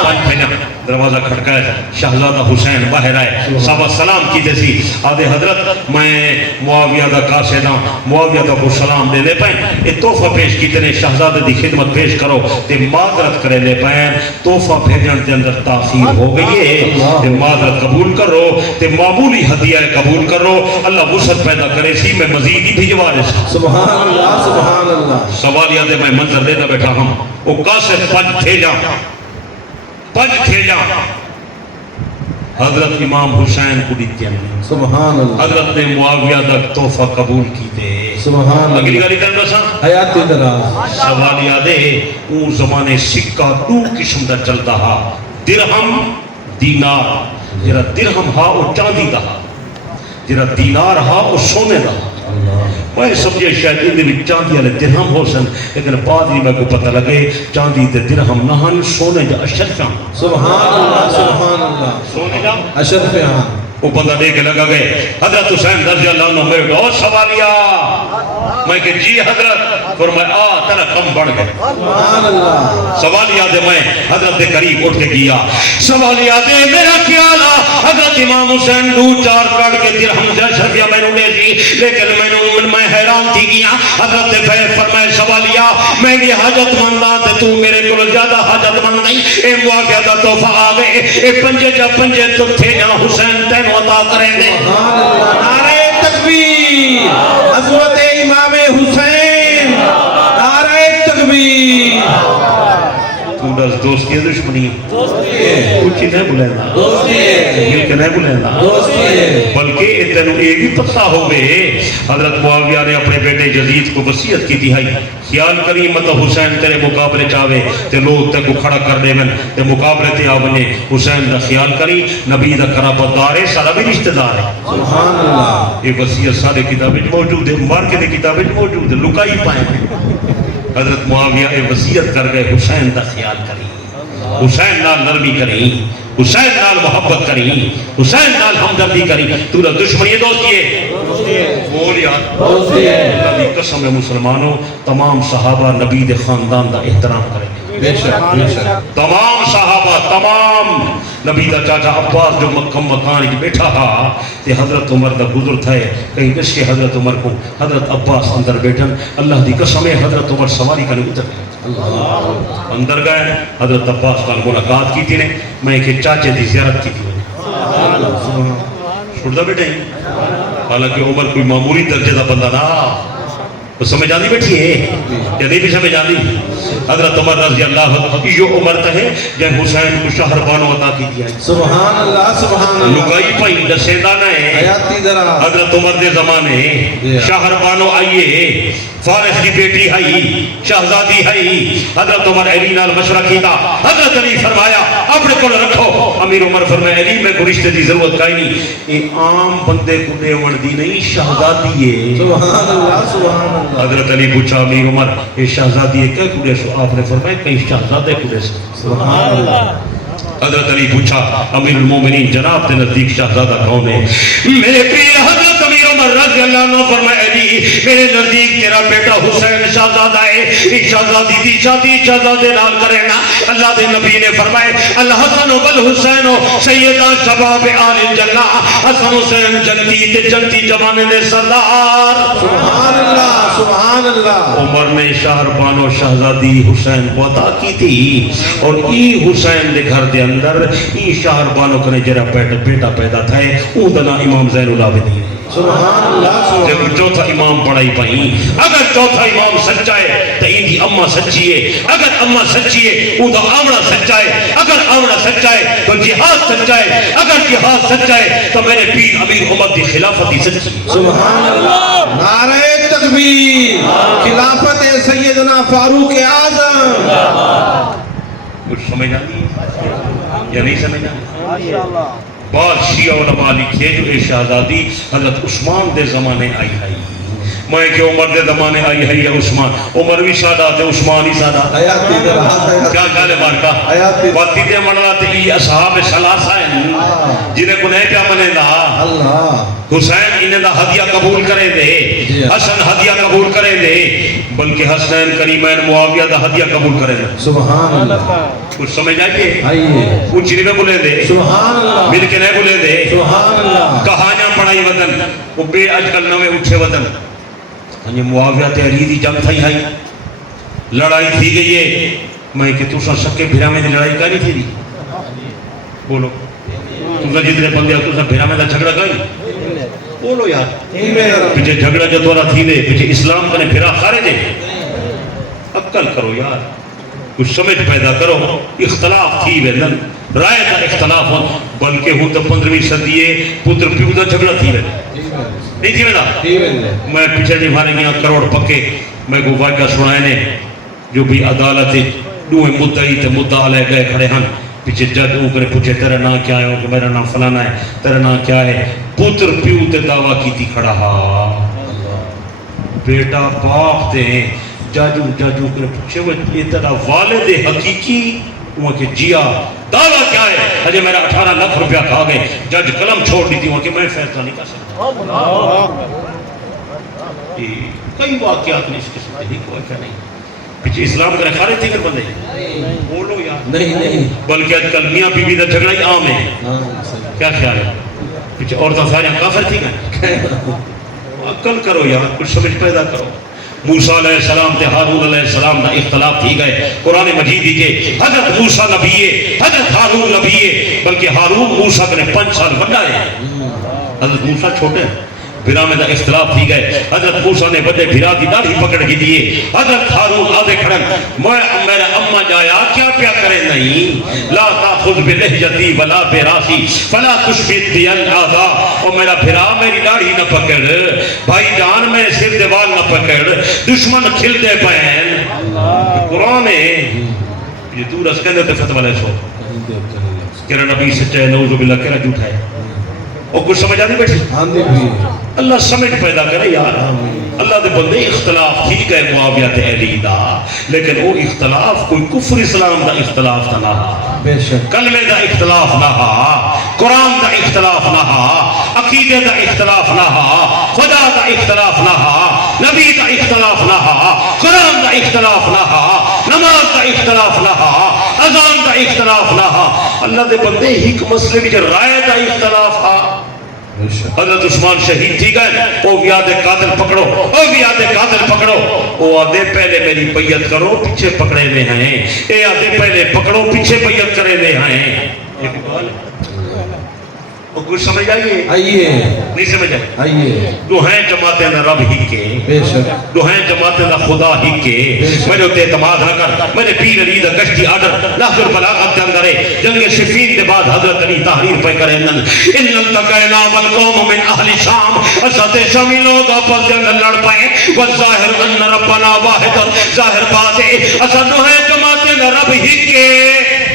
5 تھیجا دروازہ کھڑکا ہے شہزادہ حسین باہر آئے صحابہ سلام کی سی آدھے حضرت میں معاویہ دا قاصد ہاں معاویہ دا کو سلام دے لے پائیں یہ تحفہ پیش کی تنے شہزادہ دی خدمت پیش کرو تے معذرت کرے لے پائیں تحفہ بھیجن تے اندر تاخیر ہو گئی ہے تے معذرت قبول کرو تے معمولی ہدیہ قبول کرو اللہ وسعت پیدا کرے سی میں مزید ہی بھیجوا دے سبحان اللہ سبحان اللہ سوال یاد ہے میں منظر دیتا بیٹھا ہم وہ قاصد 5 تھیجا 5 تھیجا حضرت امام حسین کو دیتے ہیں سبحان اللہ حضرت نے معاویہ دا تحفہ قبول کی دے سبحان اللہ اگلی گالی کرنا سا حیات درا سوال یادے اون زمانے سکہ 2 قسم دا چلتا ہا درہم دینار جرا درہم ہا وہ چاندی دا جرا دینار ہا وہ سونے دا میں سمجھے شاید اندھے بھی چاندی والے درہم ہو سن لیکن بعد ہی میں کو پتہ لگے چاندی تے درہم نہن سونے جا اشرفیان سبحان اللہ سونے جا اشرفیان وہ بندہ دے کے لگا گئے حضرت حسین رضی اللہ عنہ میرے کو اور سوالیا میں کہ جی حضرت فرمایا تیرا کم بڑھ گئے سبحان اللہ سوالیا دے میں حضرت دے قریب اٹھ کے کیا سوالیا دے میرا خیال حضرت امام حسین 2-4 کڑ کے درہم سے اشرفیہ میں نے دی لیکن میں حیران تھی گیا حضرت دے فرمائے سوالیا میں یہ حاجت مندہ تے تو میرے کو زیادہ حاجت مند نہیں اے معاویہ دا تحفہ آ گئے اے پنجے تو تھے جہاں حسین تین عطا کریں دے نعرہ تکبیر عظمت امام حسین نعرہ تکبیر تو دوست کی دشمنی کچھ نہیں بلینا مل کے نہیں بلینا بلکہ تینوں یہ بھی پتہ ہو گئے حضرت معاویہ نے اپنے بیٹے یزید کو وصیت کی تھی خیال کری مت حسین تیرے مقابلے چاہے تے لوگ تے کو کھڑا کر دے من تے مقابلے تے آونے حسین دا خیال کری نبی دا قرابت دار ہے سارا بھی رشتہ دار ہے سبحان اللہ یہ وصیت سارے کتابیں موجود ہے مارکے دے کتابیں موجود ہے لکائی پائیں حضرت معاویہ اے وصیت کر گئے حسین دا خیال کری حسین نال نرمی کری حسین نال محبت کری حسین نال ہمدردی کری تو نہ دشمنی دوستی ہے بول یار دوستی ہے اللہ دی قسم ہے مسلمانوں تمام صحابہ نبی دے خاندان دا احترام کریں بے شک تمام صحابہ تمام نبی دا چاچا عباس جو مکم مکان کی بیٹھا تھا تے حضرت عمر دا گزر تھا کہیں کس کے حضرت عمر کو حضرت عباس اندر بیٹھن اللہ دی قسم ہے حضرت عمر سواری کرنے اتر گئے اندر گئے حضرت عباس کا ملاقات کی تھی نے میں کہ چاچے دی زیارت کی تھی چھوڑ دا بیٹھے حالانکہ عمر کوئی معمولی درجے دا بندہ نہ تو سمجھ آنی بیٹھی ہے یا نہیں بھی سمجھ آنی حضرت عمر رضی اللہ عنہ یہ عمر تھے جب حسین کو شہر بانو عطا کی دیا سبحان اللہ سبحان اللہ لگائی پائی دسیدانہ ہے حیاتی ذرا حضرت عمر دے زمانے شہر بانو آئیے فارس کی بیٹی ہے شہزادی ہے حضرت عمر علی نال مشورہ کیتا حضرت علی فرمایا اپنے کو رکھو امیر عمر فرمایا علی میں کو رشتے دی ضرورت کائی نہیں یہ عام بندے کو دیوان دی نہیں شہزادی ہے سبحان اللہ سبحان اللہ حضرت علی پوچھا امیر عمر یہ شہزادی ہے کیا کڑے سو آپ نے فرمایا کہیں شہزادے کڑے سو سبحان اللہ حضرت علی پوچھا امیر المومنین جناب کے نزدیک شہزادہ کون ہے میرے پیر حضرت امیر عمر رضی اللہ عنہ فرمایا علی میرے نزدیک تیرا بیٹا حسین شہزادہ ہے اس شہزادی دی شادی شہزادے نال کرے نا اللہ دے نبی نے فرمایا الحسن والحسین سیدہ شباب آل الجنہ حسن حسین جنتی تے جنتی جوانے دے سردار سبحان اللہ سبحان اللہ عمر نے شہر بانو شہزادی حسین کو عطا کی تھی اور ای حسین دے گھر دے اندر ای شہر بانو کنے جرا بیٹا پیدا تھا اودنا امام زین العابدین سبحان اللہ جب چوتھا امام پڑھائی پائی اگر چوتھا امام سچا ہے تو ان دی اماں سچی ہے اگر اماں سچی ہے اودا آمڑا سچا ہے اگر آمڑا سچا ہے تو جہاد سچا ہے اگر جہاد سچا ہے تو میرے پیر امیر عمر دی خلافت سچی سبحان اللہ نعرہ تکبیر خلافت سیدنا فاروق اعظم کچھ سمجھ آتی ہے یا نہیں سمجھ آتی بعض شیعہ علماء لکھے جو اے شہزادی حضرت عثمان دے زمانے آئی ہے میں کہ عمر دے زمانے آئی ہے یا عثمان عمر بھی سادات ہے عثمان ہی سادات حیاتی ذرا کیا کالے بارکا باتی دے منلا تے ای اصحاب سلاسہ ہیں جنہیں کو نہیں پیا منے دا اللہ حسین انہیں دا ہدیہ قبول کرے دے حسن ہدیہ قبول کرے دے بلکہ حسنین کریمین معاویہ دا ہدیہ قبول کرے دے سبحان اللہ کچھ سمجھ آئیے آئیے کچھ چیزیں میں بولے دے سبحان اللہ مل کے نہیں بولے دے سبحان اللہ کہانیاں پڑھائی وطن وہ بے اج کل نوے اٹھے وطن یہ معاویہ تے علی دی جنگ تھائی ہے لڑائی تھی گئی ہے میں کہ تو سا سکے بھیرا میں دی لڑائی کاری تھی دی بولو تو سا جتنے بندے تو سا بھیرا میں دا جھگڑا کاری بولو یار پیچھے جھگڑا جو دورہ تھی دے پیچھے اسلام کنے بھیرا خارے دے عقل کرو یار کچھ سمجھ پیدا کرو اختلاف تھی ویندن رائے کا اختلاف ہو بلکہ ہوں تو 15ویں صدی ہے پتر پیو دا جھگڑا تھی ویندن نہیں تھی ویندن میں پیچھے نہیں مارے گیا کروڑ پکے میں کو واقعہ سنائے نے جو بھی عدالت دوئے مدعی تے مدعا لے گئے کھڑے ہن پیچھے جج اوکرے پوچھے تیرا نام کیا ہے کہ میرا نام فلانا ہے تیرا نام کیا ہے پتر پیو تے دعویٰ کی تھی کھڑا ہا بیٹا باپ تے جاجو کرے پوچھے وہ یہ تیرا والد حقیقی وہاں کہ جیا دعویٰ کیا ہے اجے میرا 18 لاکھ روپیہ کھا گئے جج قلم چھوڑ دی تھی وہاں کہ میں فیصلہ نہیں کر سکتا کئی واقعات نے اس قسم کے کوئی کیا نہیں پیچھے اسلام کرے خارج تھی کر بندے بولو یار نہیں بلکہ آج کل میاں بی بی دا جھگڑا ہی عام ہے کیا خیال ہے پیچھے عورتیں ساریاں کافر تھی گئے عقل کرو یار کچھ سمجھ پیدا کرو موسیٰ علیہ السلام تے ہارون علیہ السلام دا اختلاف تھی گئے قرآن مجید دیجئے حضرت موسیٰ نبی ہے حضرت ہارون نبی ہے بلکہ ہارون موسیٰ کنے 5 سال بڑا ہے حضرت موسیٰ چھوٹے ہیں بھرا میں دا اختلاف تھی گئے حضرت موسیٰ نے بڑے بھرا کی داڑھی پکڑ کی دیئے حضرت ہارون آدھے کھڑن میرا اممہ جایا کیا پیا کرے نہیں لا تاخذ بلہجتی ولا براسی فلا تشبت بی العادا اور میرا بھرا میری داڑھی نہ پکڑ بھائی جان میرے سر دیوال نہ پکڑ دشمن کھل دے پہن قرآن ہے یہ تو رس کہنے تے فتوہ لے سو کہنا نبی سچا ہے نعوذ باللہ کہنا جھوٹا ہے اور کچھ سمجھ آنے بیٹھے اللہ سمجھ پیدا کرے یار اللہ دے بندے اختلاف تھی گئے معاویہ تے علی دا لیکن وہ اختلاف کوئی کفر اسلام دا اختلاف نہ کلمے دا اختلاف نہ قرآن دا اختلاف نہ عقیدے دا اختلاف نہ ہا، خدا دا اختلاف نہ ہا، نبی دا اختلاف نہ ہا، قرآن دا اختلاف نہ ہا، نماز دا اختلاف نہ ہا، اذان دا اختلاف نہ ہا، اللہ دے بندے ایک مسئلے کی رائے دا اختلاف ہا۔ حضرت عثمان شہید تھی گئے، او بیاد قاتل پکڑو، او بیاد قاتل پکڑو، او آدھے پہلے میری بیعت کرو پیچھے پکڑے لے ہیں، اے آدھے پہلے پکڑو پیچھے بیعت کرے لے ہیں۔ ایک بات وہ کچھ سمجھ آئیے؟ نہیں سمجھ آئیے؟ دو ہیں جماعتیں نہ رب ہی کے، دو ہیں جماعتیں نہ خدا ہی کے، میرے اتنے اعتماد نہ کر، میرے پیر علی دا گشتی آڈر لحظ البلاغت کے اندر ہے، جنگ صفین کے بعد حضرت علی تحریر پہ کرے ان التقینا والقوم من اہل شام، اسد شامی لوگ آپس جنگ لڑ پائیں، والظاہر ان ربنا واحد، ظاہر بات ہے اسد دو ہیں جماعتیں نہ رب ہی کے،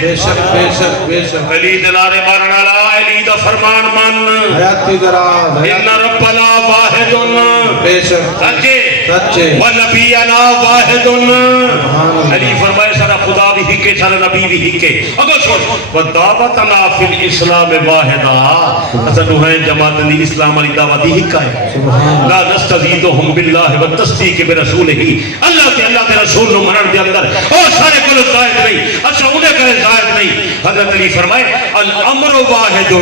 بے شک بے شک بے شک علی دلارے مارنا لا، علی دا فرمان من، حیات کی دراز، ان ربنا واحد، بے شک سچے سچے، ونبینا واحد، علی فرمائے سارا خدا بھی ہکے سارا نبی بھی ہکے، اگر سوچ ودعوتنا فی الاسلام واحدا، اصل ہے جماعت دی اسلام علی دعوت دی ہکا ہے، لا نستزیدہم باللہ والتصدیق برسولہ، اللہ کے رسول نو منن دے اندر اور سارے کل زائد نہیں، اچھا انہیں کہے زائد نہیں، حضرت علی فرمائے الامر واحد،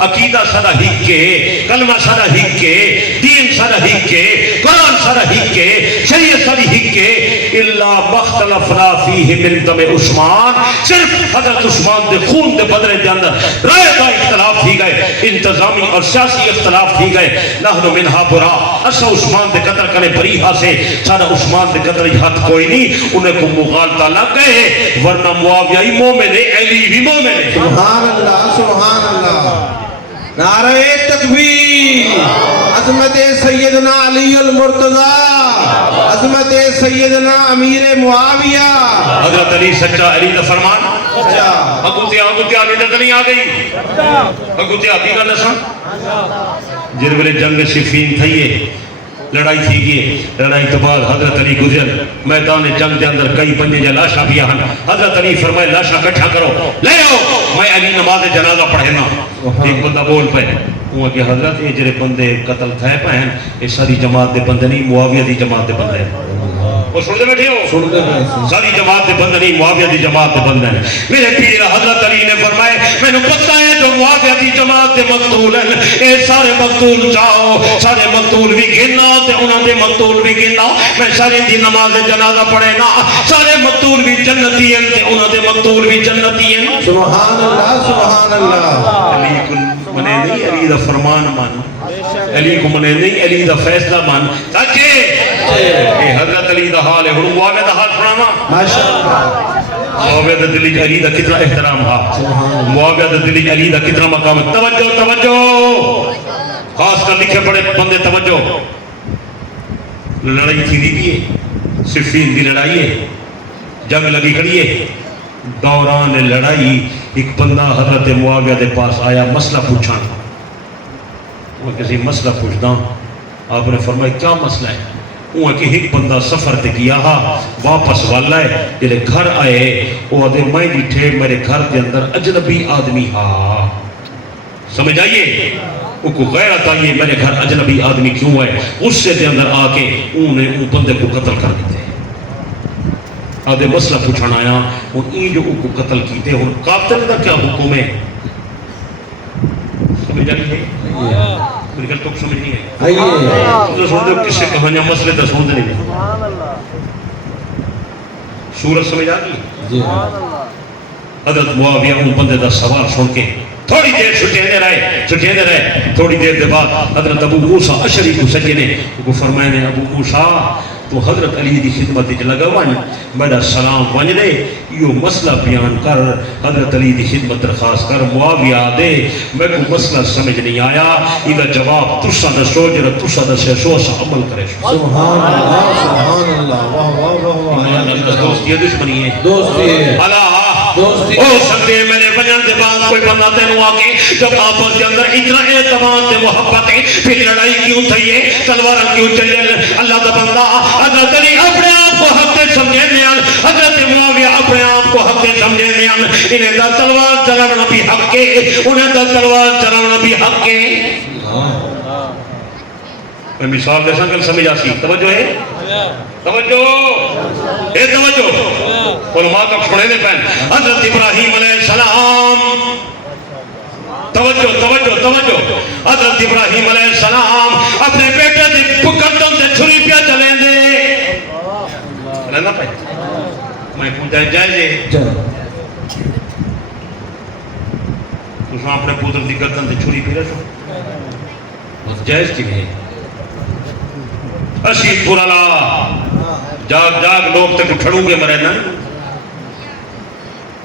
عقیدہ سارا ہکے، کلمہ سارا ہکے، دین سارا ہکے، قرآن سارا ہکے، شریعت ساری ہکے، الا مختلفنا فیہ من دم عثمان، صرف حضرت عثمان دے خون دے بدلے دے اندر رائے کا اختلاف تھی گئے، انتظامی اور سیاسی اختلاف تھی گئے، نحن منہا برا، اسا عثمان دے قتل کرے بریحہ سے، سارا عثمان دے قتل حد کوئی نہیں، انہیں کو مغالطہ لگ گئے، ورنہ معاویہ ہی مومن ہے، علی بھی مومن ہے، سبحان اللہ سبحان اللہ، نعرہ تکبیر، عظمت سیدنا علی المرتضی، عظمت سیدنا امیر معاویہ، حضرت علی سچا، علی دا فرمان اگوتیا ندرد نہیں آگئی، اگوتیا دیگا نسان جن ویلے جنگ صفین تھئیے، لڑائی تھی گئے، لڑائی تو بعد حضرت علی گزر میدان جنگ دے اندر کئی بندے جا لاشا بھی آہن، حضرت علی فرمائے لاشا کٹھا کرو، لے آؤ میں علی نماز جنازہ پڑھنا، ایک بندہ بول پہ وہ کہ حضرت یہ جرے بندے قتل تھے پہن یہ ساری جماعت دے بندے نہیں، معاویہ دی جماعت دے بندے ہیں، وہ سن دے بیٹھے ہو، ساری جماعت دے بندے نہیں، معاویہ دی جماعت دے بندے ہیں، میرے پیر حضرت علی نے فرمائے میں نے پتہ ہے جو معاویہ دی جماعت دے مقتول ہیں، اے سارے مقتول جاؤ، سارے مقتول بھی گھننا تے انہوں دے مقتول بھی گھننا، میں سارے دی نماز جنازہ پڑھے نا، سارے مقتول بھی جنتی ہیں تے انہوں دے مقتول بھی جنتی ہیں، سبحان اللہ سبحان اللہ، علی کو منے نہیں، علی دا فرمان مان، علی کو منے نہیں، علی دا فیصلہ مان، سچے اے حضرت علی دا حال ہے، ہنو معاویہ دا حال پڑھاما، معاویہ دا دلی علی دا کتنا احترام ہا، معاویہ دا دلی علی دا کتنا مقام ہے، توجہ توجہ، خاص کر لکھے پڑے بندے توجہ، لڑائی تھی بھی ہے، صفین دی لڑائی ہے، جنگ لگی کھڑی ہے، دوران لڑائی ایک بندہ حضرت معاویہ دے پاس آیا مسئلہ پوچھانا، وہ کسی مسئلہ پوچھنا، آپ نے فرمایا کیا مسئلہ ہے؟ وہ کہ ایک بندہ سفر تے کیا ہا واپس والا ہے، جلے گھر آئے وہ آدھے میں بیٹھے میرے گھر کے اندر اجنبی آدمی ہا، سمجھ آئیے وہ کو غیرت آئیے میرے گھر اجنبی آدمی کیوں ہے، اس سے دے اندر آ کے انہیں ان بندے کو قتل کر دیتے ہیں، آدھے مسئلہ پوچھانا آیا ان این جو ان کو قتل کیتے ہیں، ان قاتل دا کیا حکم ہے، سمجھ آئیے میری گل تو سمجھ نہیں ہے، تو سن دے کس سے کہانیاں مسئلے تو سن دے نہیں، سورت سمجھ آگئی، حضرت معاویہ ان بندے دا سوال سن کے تھوڑی دیر چھٹے دے رہے، تھوڑی دیر دے بعد حضرت ابو موسیٰ اشری کو سجے نے کو فرمائے نے ابو موسیٰ تو حضرت علی دی خدمت وچ لگا ون میرا سلام ون دے یہ مسئلہ بیان کر، حضرت علی دی خدمت درخواست کر، معاویہ دے میں کو مسئلہ سمجھ نہیں آیا، یہ جواب تسا دسو جڑا تسا دسے سو اسا عمل کرے، سبحان اللہ واہ واہ واہ، دوستی ہے دشمنی ہے، دوستی ہے، دوستی ہو سکتے ہیں میرے وجن کے بعد کوئی بندہ تینوں آکے جب آپس کے اندر اتنا اعتماد تے محبت ہے پھر لڑائی کیوں تھی ہے، تلوارہ کیوں چلے، اللہ دا بندہ حضرت علی اپنے آپ کو حق دے سمجھے دیان، حضرت معاویہ اپنے آپ کو حق دے سمجھے دیان، انہیں دا تلوار چلانا بھی حق ہے، انہیں دا تلوار چلانا بھی حق ہے، میں مثال دے سنگل سمجھ آسی توجہ ہے توجہ اے توجہ علماء تک چھوڑے دے پہن حضرت ابراہیم علیہ السلام توجہ توجہ توجہ حضرت ابراہیم علیہ السلام اپنے بیٹے دی گردن سے چھری پیا چلیں دے لینا پہ میں پوچھا جائے تو اپنے پوتر دی گردن سے چھری پیا سو بس جائز کی نہیں اشید پورالا جاگ جاگ لوگ تک کھڑوں گے مرے نا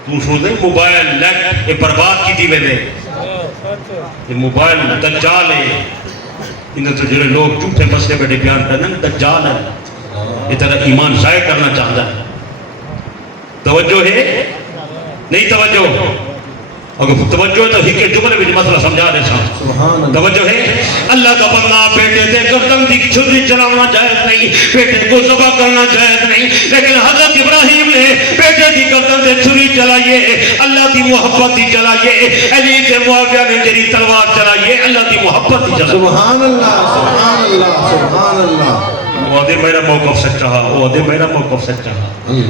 تو سن دے موبائل لیک یہ برباد کی دی ویلے یہ موبائل دجال ہے انہیں تو جڑے لوگ جھوٹے مسئلے بیٹھے بیان کرنا دجال ہے یہ طرح ایمان ضائع کرنا چاہتا ہے توجہ ہے نہیں توجہ اگر توجہ ہے تو ہی کے جملے میں مسئلہ سمجھا دے ساتھ توجہ ہے اللہ کا بندہ بیٹے دے گردن دی چھری چلانا جائز نہیں بیٹے کو ذبح کرنا جائز نہیں لیکن حضرت ابراہیم نے بیٹے دی گردن دے چھری چلائیے اللہ دی محبت دی چلائیے علی سے معاویہ نے جری تلوار چلائیے اللہ دی محبت دی چلائیے سبحان اللہ سبحان اللہ سبحان اللہ وہ آدھے میرا موقف سچا وہ آدھے میرا موقف سچا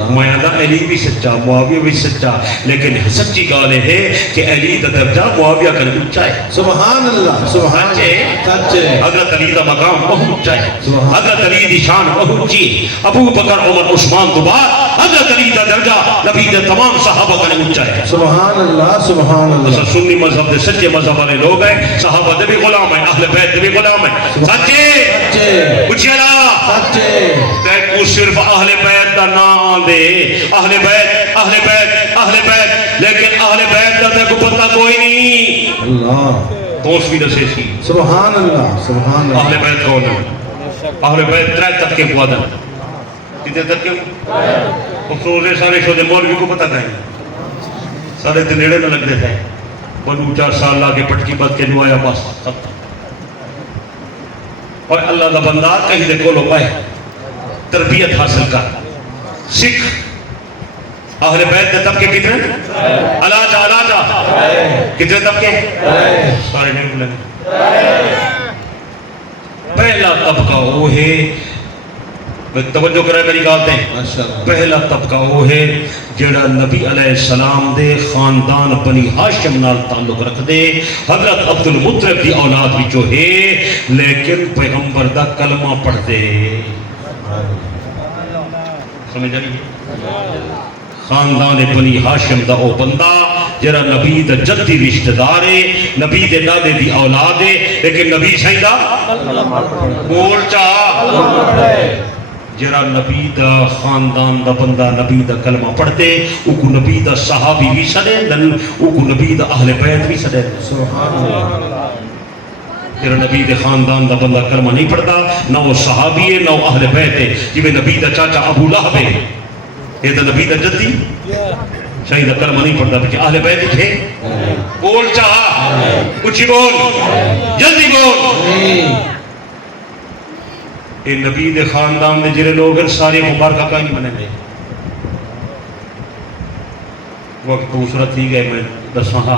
میں آدھا علی بھی سچا معاویہ بھی سچا لیکن سچی گال ہے کہ علی دا درجہ معاویہ کا اونچا ہے سبحان اللہ سبحان اللہ حضرت علی دا مقام بہت اونچا ہے حضرت علی دی شان بہت اونچی ابو بکر عمر عثمان کے بعد حضرت علی دا درجہ نبی دے تمام صحابہ کا اونچا ہے سبحان اللہ سبحان اللہ سنی مذہب دے سچے مذہب والے لوگ ہیں صحابہ دے بھی غلام ہیں اہل بیت دے بھی غلام ہیں سچے پوچھیے تے کو صرف اہل بیت دا نام دے اہل بیت اہل بیت اہل بیت لیکن اہل بیت دا تے کو پتہ کوئی نہیں اللہ دوست بھی دسے سی سبحان اللہ سبحان اللہ اہل بیت کون ہے اہل بیت ترے طبقے کو آدم کتنے طبقے افروزے سارے شو دے مولوی کو پتہ کہیں سارے تے نیڑے نہ لگ دیتے ہیں بنو 4 سال لا کے پٹکی بات کے جو آیا بس سب اور اللہ کا بندہ کہیں دے کولو پائے تربیت حاصل کر سکھ اہل بیت دے طبقے کتنے علاجہ کتنے طبقے سارے نہیں بلیں پہلا طبقہ وہ ہے توجہ کرے میری بات دیں پہلا طبقہ وہ ہے جڑا نبی علیہ السلام دے خاندان بنی ہاشم نال تعلق رکھ دے حضرت عبد المطلب دی اولاد وچوں ہے لیکن پیغمبر دا کلمہ پڑھ دے سمجھ آئی خاندان بنی ہاشم دا او بندہ جڑا نبی دا جدی رشتہ دار ہے نبی دے دادے دی اولاد ہے لیکن نبی سائیں دا بول چاہ جرا نبی دا خاندان دا بندہ نبی دا کلمہ پڑھتے او کو نبی دا صحابی بھی سڑے دن او کو نبی دا اہل بیت بھی سڑے جرا نبی دے خاندان دا بندہ کلمہ نہیں پڑھتا نہ وہ صحابی ہے نہ وہ اہل بیت ہے جویں نبی دا چاچا ابو لہب ہے یہ دا نبی دا جدی شاہی دا کلمہ نہیں پڑھتا بچے اہل بیت تھے بول چاہا کچھ بول جلدی بول یہ نبی دے خاندان دے جرے لوگ ہیں سارے مبارکہ کا نہیں بنے گئے وقت دوسرا تھی گئے میں دسوہا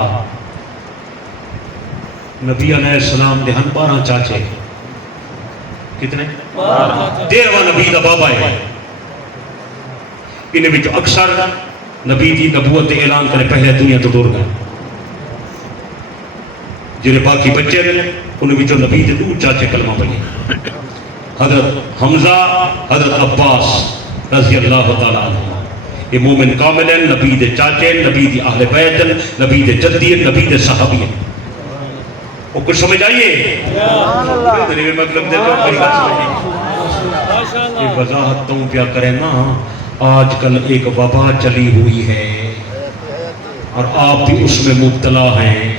نبی علیہ السلام دے ہن 12 چاچے کتنے 13واں نبی دا بابا ہے انہیں بھی جو اکثر نبی دی نبوت اعلان کرے پہلے دنیا تو دور گئے جنہیں باقی بچے نے انہیں بھی جو نبی دے دور چاچے کلمہ پڑھے حضرت حمزہ حضرت عباس رضی اللہ تعالیٰ عنہ یہ مومن کامل ہیں نبی دے چاچے نبی دی اہل بیت نبی دے جدی نبی دے صحابی ہیں وہ کچھ سمجھ آئیے مطلب دے یہ وضاحت تو پیا کریں نا آج کل ایک وبا چلی ہوئی ہے اور آپ بھی اس میں مبتلا ہیں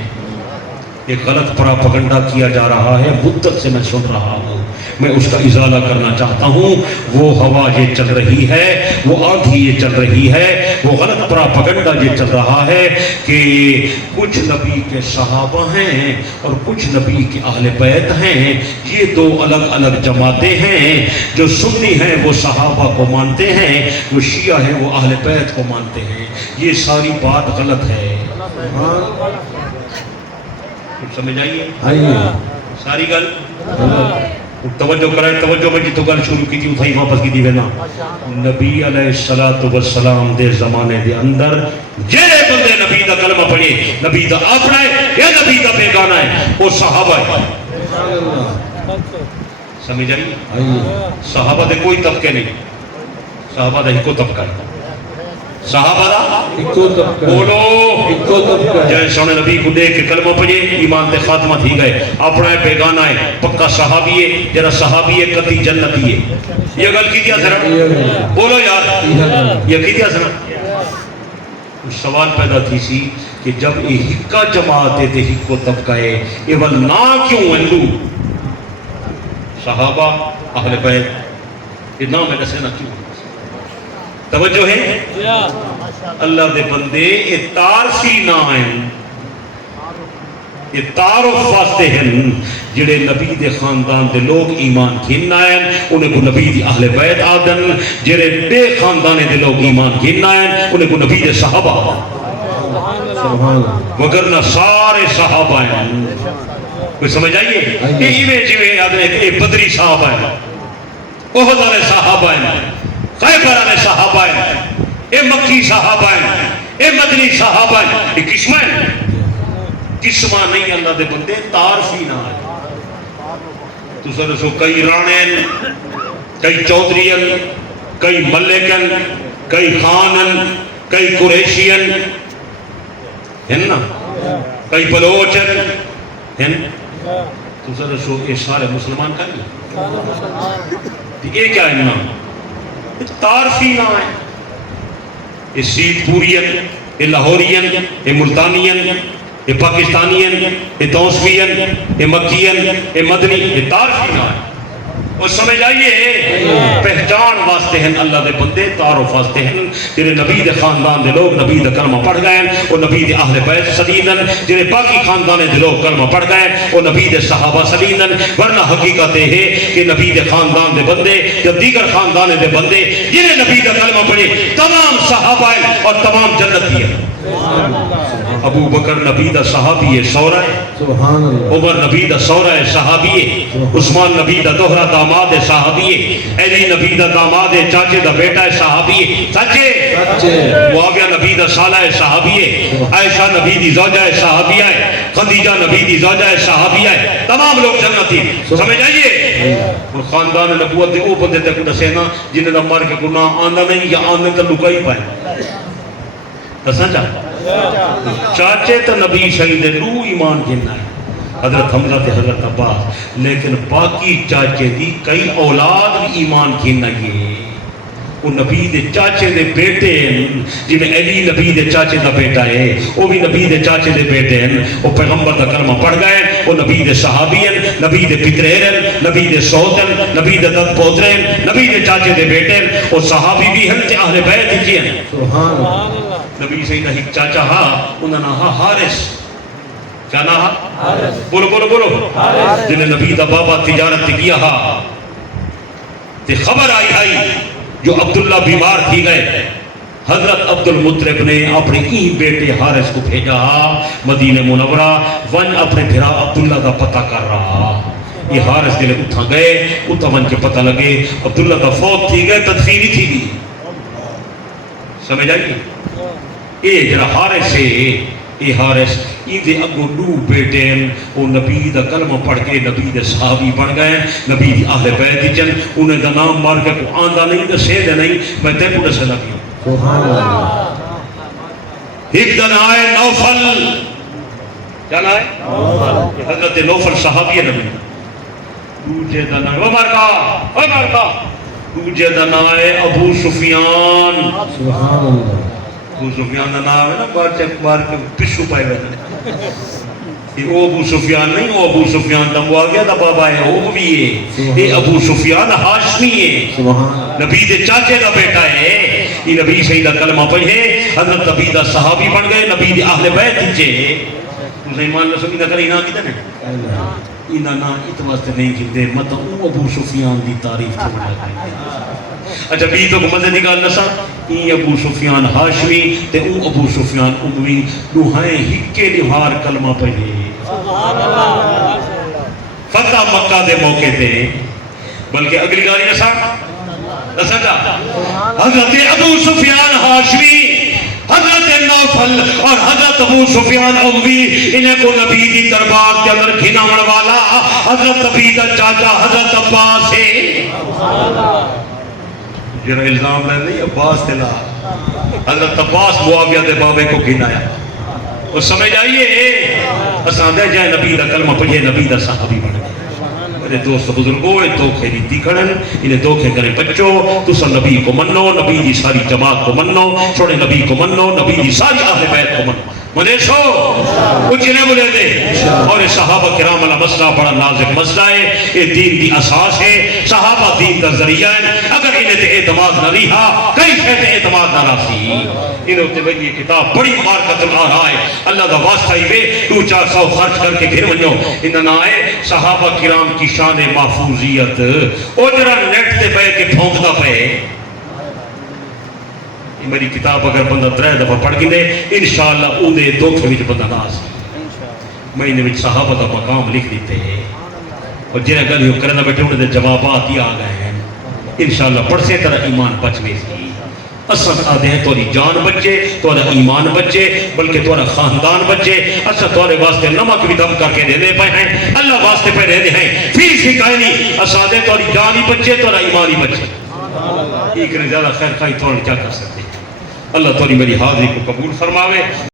ایک غلط پراپگنڈا کیا جا رہا ہے مدت سے میں سن رہا ہوں میں اس کا ازالہ کرنا چاہتا ہوں وہ ہوا یہ چل رہی ہے وہ آندھی یہ چل رہی ہے وہ غلط پراپگنڈا یہ چل رہا ہے کہ کچھ نبی کے صحابہ ہیں اور کچھ نبی کے اہل بیت ہیں یہ دو الگ الگ جماعتیں ہیں جو سنی ہیں وہ صحابہ کو مانتے ہیں جو شیعہ ہیں وہ اہل بیت کو مانتے ہیں یہ ساری بات غلط ہے سمجھ آئیے ساری گل توجہ کرائے توجہ میں جتوں گل شروع کی تھی اتھائی واپس کی دی وینا نبی علیہ السلام دے زمانے دے اندر جڑے بندے نبی دا کلمہ پڑھے نبی دا اپنا ہے یا نبی دا بیگانہ ہے وہ صحابہ ہے سمجھ آئی صحابہ دے کوئی طبقے نہیں صحابہ دا ہکو طبقہ ہے صحابہ دا بولو جائے سونے نبی کو دیکھ کے کلمہ پڑھے ایمان دے خاتمہ تھی گئے اپنا ہے بیگانہ ہے پکا صحابی ہے جرا صحابی ہے قطعی جنتی ہے یہ گل کی دیا سر بولو یار یہ کی دیا سر سوال پیدا تھی سی کہ جب یہ ہکا جماعت تے ہکو طبقہ ہے یہ ول نا کیوں ہندو صحابہ اہل بیت یہ نام ہے دسے نا کیوں توجہ ہے اللہ دے بندے یہ تعارفی نہ ہیں یہ تعارف واسطے ہیں جڑے نبی دے خاندان دے لوگ ایمان گھننا ہیں انہیں کو نبی دی اہل بیت آدن جڑے بے خاندانے دے لوگ ایمان گھننا ہیں انہیں کو نبی دے صحابہ وگرنہ سارے صحابہ ہیں کوئی سمجھ آئیے یہ ایویں جویں آدھے ایک بدری صحابہ ہیں احد والے صحابہ ہیں خیبر والے صحابہ ہیں اے مکی صحابہ ہیں اے مدنی صحابہ ہیں یہ قسمہ ہیں قسمہ نہیں اللہ دے بندے تعارفی نہ ہے تو سر سو کئی رانین کئی چودرین کئی ملکن کئی خانن کئی قریشین ہیں نا کئی بلوچن ہیں تو سر سو یہ سارے مسلمان کا نہیں یہ کیا ہے نا تعارفی نہ ہے یہ سیت پورین یہ لاہورین یہ ملتانین یہ پاکستانین یہ دوسوین یہ مکین یہ مدنی یہ تعارفی نہ ہے اور سمجھ آئیے پہچان واسطے ہیں اللہ دے بندے تعارف واسطے ہیں جنہیں نبی دے خاندان دے لوگ نبی دے کلمہ پڑھ گئے اور نبی دے اہل بیت سلیدن جنہیں باقی خاندانے دے لوگ کلمہ پڑھ گئے اور نبی دے صحابہ سلیدن ورنہ حقیقت ہے کہ نبی دے خاندان دے بندے یا دیگر خاندانے دے بندے جنہیں نبی دے کلمہ پڑھے تمام صحابہ ہیں اور تمام جنتی ہیں ابو بکر نبی دا صحابی ہے سورہ عمر نبی دا سورہ صحابی ہے عثمان نبی دا دوہرا داماد صحابی ہے علی نبی دا داماد چاچے دا بیٹا صحابی ہے سچے معاویہ نبی دا سالہ صحابی ہے عائشہ نبی دی زوجہ صحابی ہے خدیجہ نبی دی زوجہ صحابی ہے تمام لوگ جنتی سمجھ آئیے اور خاندان نبوت دے او بندے تے کو دسینا جنہیں دا مر کے گناہ آندہ نہیں یا آندے تے لکائی پائے دسنا چاہتا چاچے تو نبی شہید نو ایمان گھننا ہے حضرت حمزہ تے حضرت عباس لیکن باقی چاچے دی کئی اولاد بھی ایمان گھننا یہ وہ نبی دے چاچے دے بیٹے ہیں جنہیں علی نبی دے چاچے دا بیٹا ہے وہ بھی نبی دے چاچے دے بیٹے ہیں وہ پیغمبر دا کلمہ پڑھ گئے وہ نبی دے صحابی ہیں نبی دے پتریر ہیں نبی دے سوت ہیں نبی دے دد پوترے ہیں نبی دے چاچے دے بیٹے ہیں وہ صحابی بھی ہیں تے اہل بیت ہی ہیں سبحان اللہ نبی سیدہ ایک چاچا ہا انہا نہا حارس کیا نہا بولو بولو بولو جنہیں نبی دا بابا تجارت کیا ہا تے خبر آئی جو عبداللہ بیمار تھی گئے حضرت عبد المطلب نے اپنے ہی بیٹے حارس کو بھیجا مدینہ منورہ ون اپنے بھرا عبداللہ دا پتہ کر رہا یہ حارس دلے اتھا گئے اتھا ون کے پتہ لگے عبداللہ دا فوت تھی گئے تدفیری تھی گئی سمجھ آئیے اے جرا حارس ہے اے حارس ایدے اگو دو بیٹے ہیں وہ نبی دا کلمہ پڑھ کے نبی دے صحابی بن گئے نبی دی اہل بیت جن انہیں دا نام مار کے کو آندہ نہیں دا سید نہیں میں تے کو دسے لگی ایک دن آئے نوفل کیا آئے حضرت نوفل صحابی ہے نبی دوجہ دن آئے وہ مرکا دوجہ دن آئے ابو سفیان سبحان اللہ ابو سفیان نام ہے نا بار کے پشو پائے ہوئے یہ ابو سفیان نہیں وہ ابو سفیان دم آ گیا تھا بابا ہے وہ بھی ہے یہ ابو سفیان ہاشمی ہے نبی دے چاچے کا بیٹا ہے یہ نبی سیدہ کلمہ پڑھے حضرت نبی دا صحابی بن گئے نبی دے اہل بیت تھے تم سے ایمان لسو کی نکر اینا کی دنے اینا نا اتواستے نہیں کی دے مطا او ابو سفیان دی تعریف تو بنا گئے اچھا بھی تو مزے نکال نسا این ابو سفیان ہاشمی تے او ابو سفیان اموی دوہائیں ہکے نہار کلمہ پڑھے فتح مکہ دے موقع تے بلکہ اگلی گالی نسا جا حضرت ابو سفیان ہاشمی، حضرت نوفل اور حضرت ابو سفیان اموی، انہیں کو نبی دی دربار کے اندر گھناون والا حضرت نبی دا چاچا حضرت عباس ہے۔ جنہوں الزام لے نہیں عباس تلا، حضرت عباس معاویہ دے بابے کو گھنایا۔ اور سمجھ آئیے اساں دے جائے نبی دا کلمہ پڑھے نبی دا صحابی بن گئے۔ میرے دوست بزرگوں دھوکھے دیتی کھڑن، انہیں دھوکھے کرے بچو، تسا نبی کو منو، نبی دی ساری جماعت کو منو، چھوڑے نبی کو منو، نبی دی ساری اہل بیت کو منو۔ مدیشو کچھ نہیں بولے دے، اور صحابہ کرام علیہ مسئلہ بڑا نازک مسئلہ ہے، یہ دین دی اساس ہے، صحابہ دین دا ذریعہ ہے، اگر انہیں تے اعتماد نہ رہا کئی شہد اعتماد نہ راسی۔ انہوں تے بھئی یہ کتاب بڑی بارکت آ رہا ہے، اللہ دا واسطہ ہی وے 200-400 خرچ کر کے گھر ونجو انہاں نہ آئے صحابہ کرام کی شان محفوظیت او جرا نیٹ تے پہ کے پھونکدا پے۔ میری کتاب اگر بندہ 3 دفعہ پڑھ کے دے انشاءاللہ اودے دھوکھے وچ بندہ نہ آسی۔ میں انہیں وچ صحابہ دا مقام لکھ دیتے ہیں اور جنہیں گل یوں کرنا بیٹھے انہیں دے جوابات ہی آ گئے ہیں، انشاءاللہ پڑھ سے ترہ ایمان بچوے سی۔ اصل آدھے ہیں توری جان بچے، تورا ایمان بچے، بلکہ تورا خاندان بچے۔ اصل تورے واسطے نمک بھی دم کر کے دینے پہ ہیں، اللہ واسطے پہ رہنے ہیں، فیس ہی کہیں نہیں۔ اصل آدھے توری جان ہی بچے، تورا ایمان ہی بچے۔ ایک نے زیادہ خیر خواہی تو کیا کر سکتے۔ اللہ توری میری حاضری کو قبول فرماوے۔